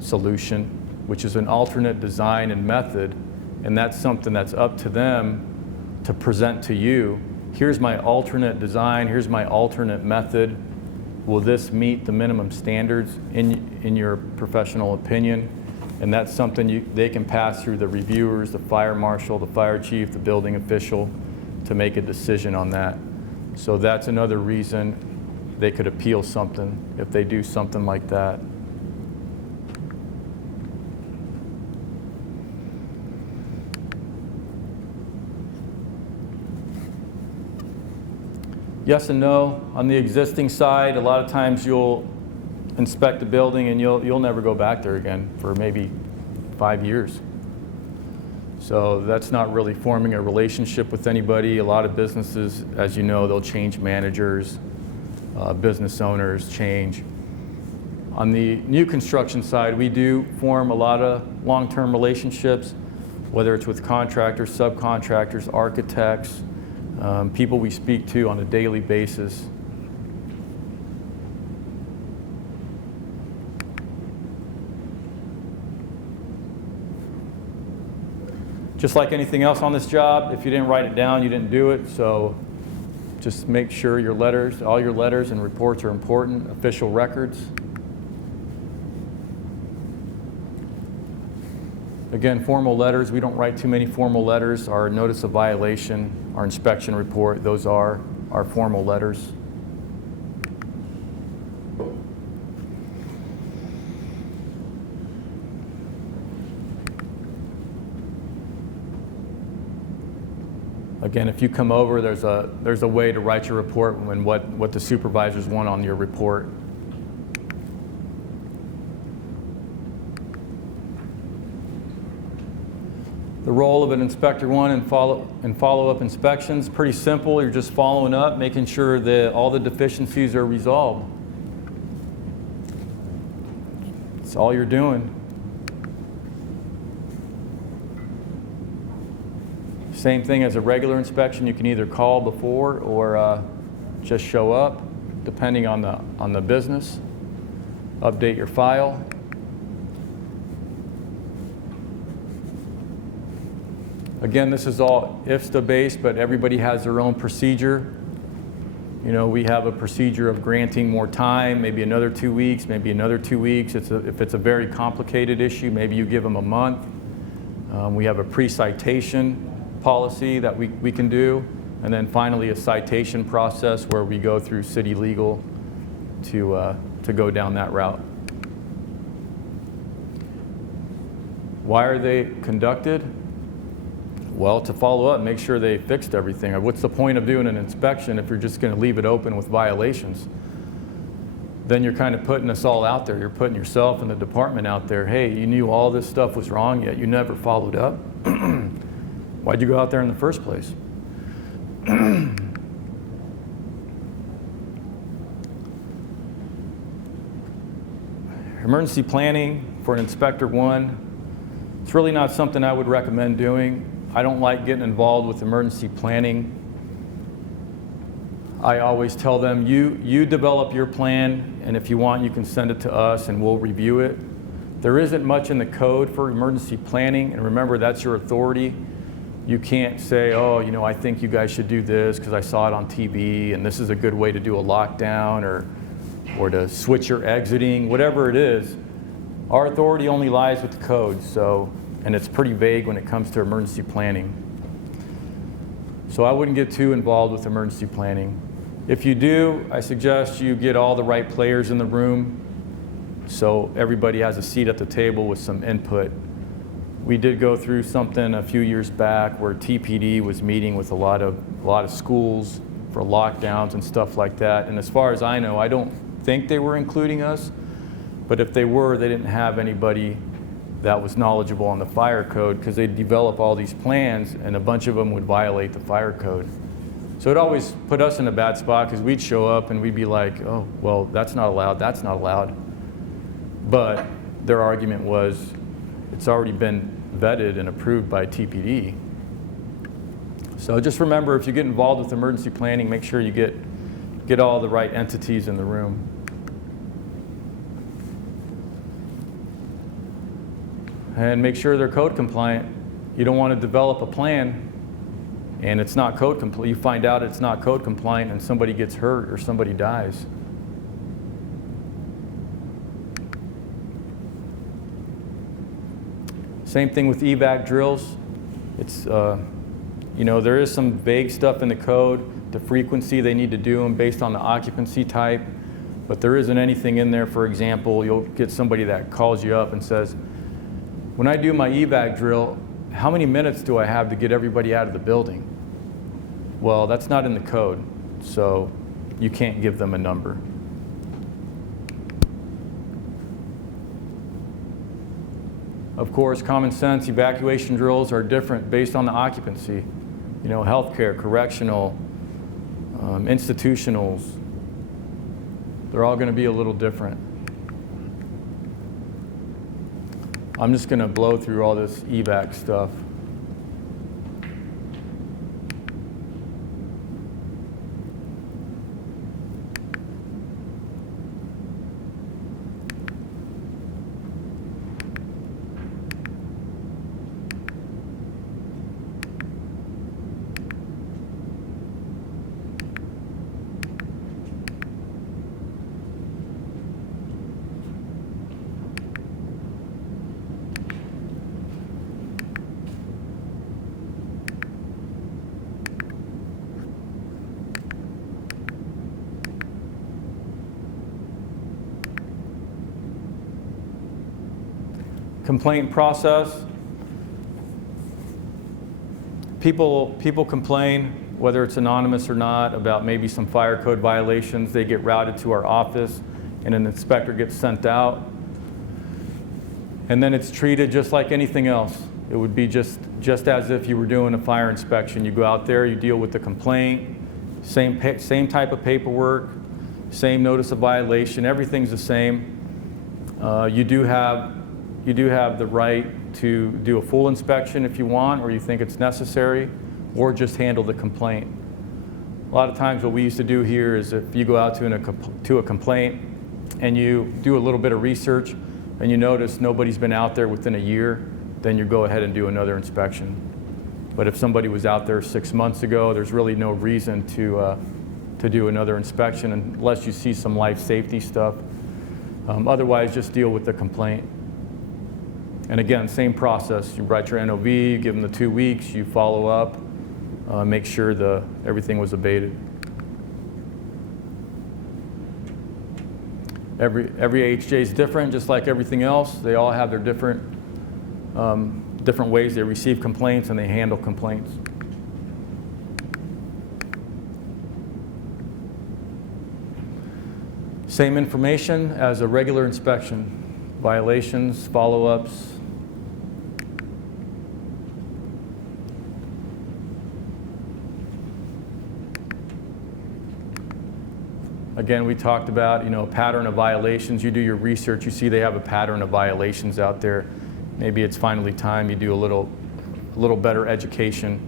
solution, which is an alternate design and method, and that's something that's up to them to present to you. Here's my alternate design, here's my alternate method. Will this meet the minimum standards in your professional opinion? And that's something they can pass through the reviewers, the fire marshal, the fire chief, the building official, to make a decision on that. So that's another reason they could appeal something if they do something like that. Yes and no. On the existing side, a lot of times you'll inspect the building and you'll never go back there again for maybe 5 years. So that's not really forming a relationship with anybody. A lot of businesses, as you know, they'll change managers, business owners change. On the new construction side, we do form a lot of long-term relationships, whether it's with contractors, subcontractors, architects, people we speak to on a daily basis. Just like anything else on this job, if you didn't write it down, you didn't do it. So just make sure your letters, all your letters and reports are important, official records. Again, formal letters, we don't write too many formal letters. Our notice of violation, our inspection report, those are our formal letters. Again, if you come over, there's a way to write your report and what the supervisors want on your report. The role of an inspector one in follow-up inspections, pretty simple. You're just following up, making sure that all the deficiencies are resolved. That's all you're doing. Same thing as a regular inspection. You can either call before or just show up, depending on the business. Update your file. Again, this is all IFSTA based, but everybody has their own procedure. we have a procedure of granting more time, maybe another 2 weeks, maybe another 2 weeks. If it's a very complicated issue, maybe you give them a month. We have a pre-citation policy that we can do, and then finally a citation process where we go through city legal to go down that route. Why are they conducted? Well, to follow up, make sure they fixed everything. What's the point of doing an inspection if you're just going to leave it open with violations? Then you're kind of putting us all out there. You're putting yourself and the department out there. Hey, you knew all this stuff was wrong, yet you never followed up. Why'd you go out there in the first place? Emergency planning for an Inspector 1, it's really not something I would recommend doing. I don't like getting involved with emergency planning. I always tell them, you develop your plan, and if you want, you can send it to us and we'll review it. There isn't much in the code for emergency planning, and remember, that's your authority. You can't say, oh, I think you guys should do this because I saw it on TV, and this is a good way to do a lockdown or to switch your exiting, whatever it is. Our authority only lies with the code, and it's pretty vague when it comes to emergency planning. So I wouldn't get too involved with emergency planning. If you do, I suggest you get all the right players in the room so everybody has a seat at the table with some input. We did go through something a few years back where TPD was meeting with a lot of schools for lockdowns and stuff like that. And as far as I know, I don't think they were including us, but if they were, they didn't have anybody that was knowledgeable on the fire code because they'd develop all these plans and a bunch of them would violate the fire code. So it always put us in a bad spot because we'd show up and we'd be like, oh, well, that's not allowed, that's not allowed. But their argument was, it's already been vetted and approved by TPD. So just remember, if you get involved with emergency planning, make sure you get all the right entities in the room. And make sure they're code compliant. You don't want to develop a plan and it's not code compliant. You find out it's not code compliant and somebody gets hurt or somebody dies. Same thing with evac drills. It's, there is some vague stuff in the code, the frequency they need to do them based on the occupancy type, but there isn't anything in there. For example, you'll get somebody that calls you up and says, when I do my evac drill, how many minutes do I have to get everybody out of the building? Well, that's not in the code, so you can't give them a number. Of course, common sense evacuation drills are different based on the occupancy. Healthcare, correctional, institutionals, they're all going to be a little different. I'm just going to blow through all this evac stuff. Complaint process. People complain, whether it's anonymous or not, about maybe some fire code violations. They get routed to our office and an inspector gets sent out. And then it's treated just like anything else. It would be just as if you were doing a fire inspection. You go out there, you deal with the complaint, same type of paperwork, same notice of violation, everything's the same. You do have the right to do a full inspection if you want, or you think it's necessary, or just handle the complaint. A lot of times what we used to do here is if you go out to a complaint and you do a little bit of research and you notice nobody's been out there within a year, then you go ahead and do another inspection. But if somebody was out there 6 months ago, there's really no reason to to do another inspection unless you see some life safety stuff. Otherwise, just deal with the complaint. And again, same process. You write your NOV, you give them the 2 weeks, you follow up, make sure everything was abated. Every AHJ is different, just like everything else. They all have their different ways they receive complaints and they handle complaints. Same information as a regular inspection. Violations, follow-ups. Again, we talked about, pattern of violations. You do your research, you see they have a pattern of violations out there. Maybe it's finally time you do a little better education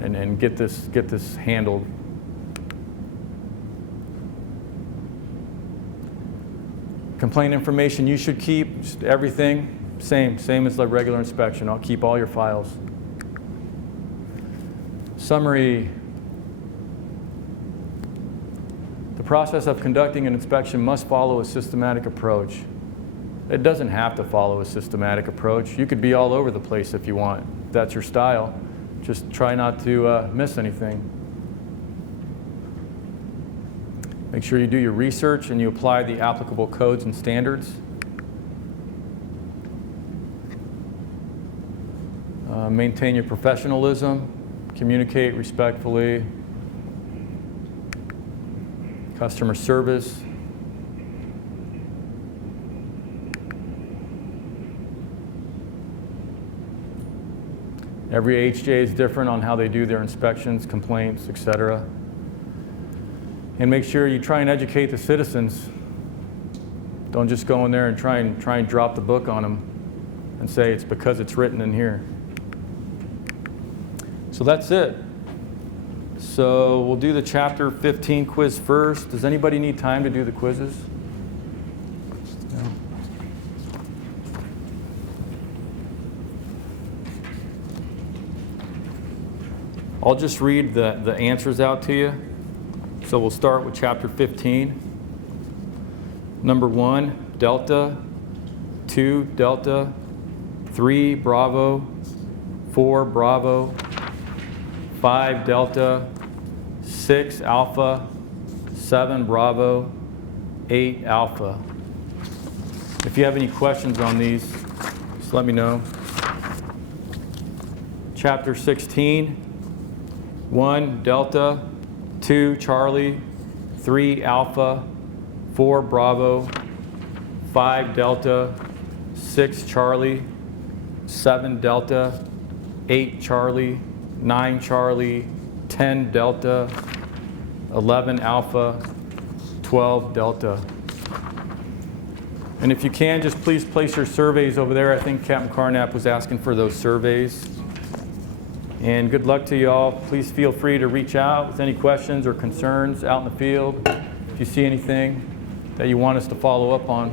and get this handled. Complaint information you should keep, just everything, same as the regular inspection. I'll keep all your files. Summary. The process of conducting an inspection must follow a systematic approach. It doesn't have to follow a systematic approach. You could be all over the place if you want. If that's your style. Just try not to miss anything. Make sure you do your research and you apply the applicable codes and standards. Maintain your professionalism. Communicate respectfully. Customer service. Every AHJ is different on how they do their inspections, complaints, etc. And make sure you try and educate the citizens. Don't just go in there and try and drop the book on them and say it's because it's written in here. So that's it. So we'll do the chapter 15 quiz first. Does anybody need time to do the quizzes? No. I'll just read the answers out to you. So we'll start with chapter 15. Number 1, delta. 2, delta. 3, bravo. 4, bravo. 5, delta. 6, alpha. 7, bravo. 8, alpha. If you have any questions on these, just let me know. Chapter 16. 1, delta. 2, Charlie. 3, alpha. 4, bravo. 5, delta. 6, Charlie. 7, delta. 8, Charlie. 9, Charlie. 10, delta. 11, alpha. 12, delta. And if you can, just please place your surveys over there. I think Captain Carnap was asking for those surveys. And good luck to you all. Please feel free to reach out with any questions or concerns out in the field if you see anything that you want us to follow up on.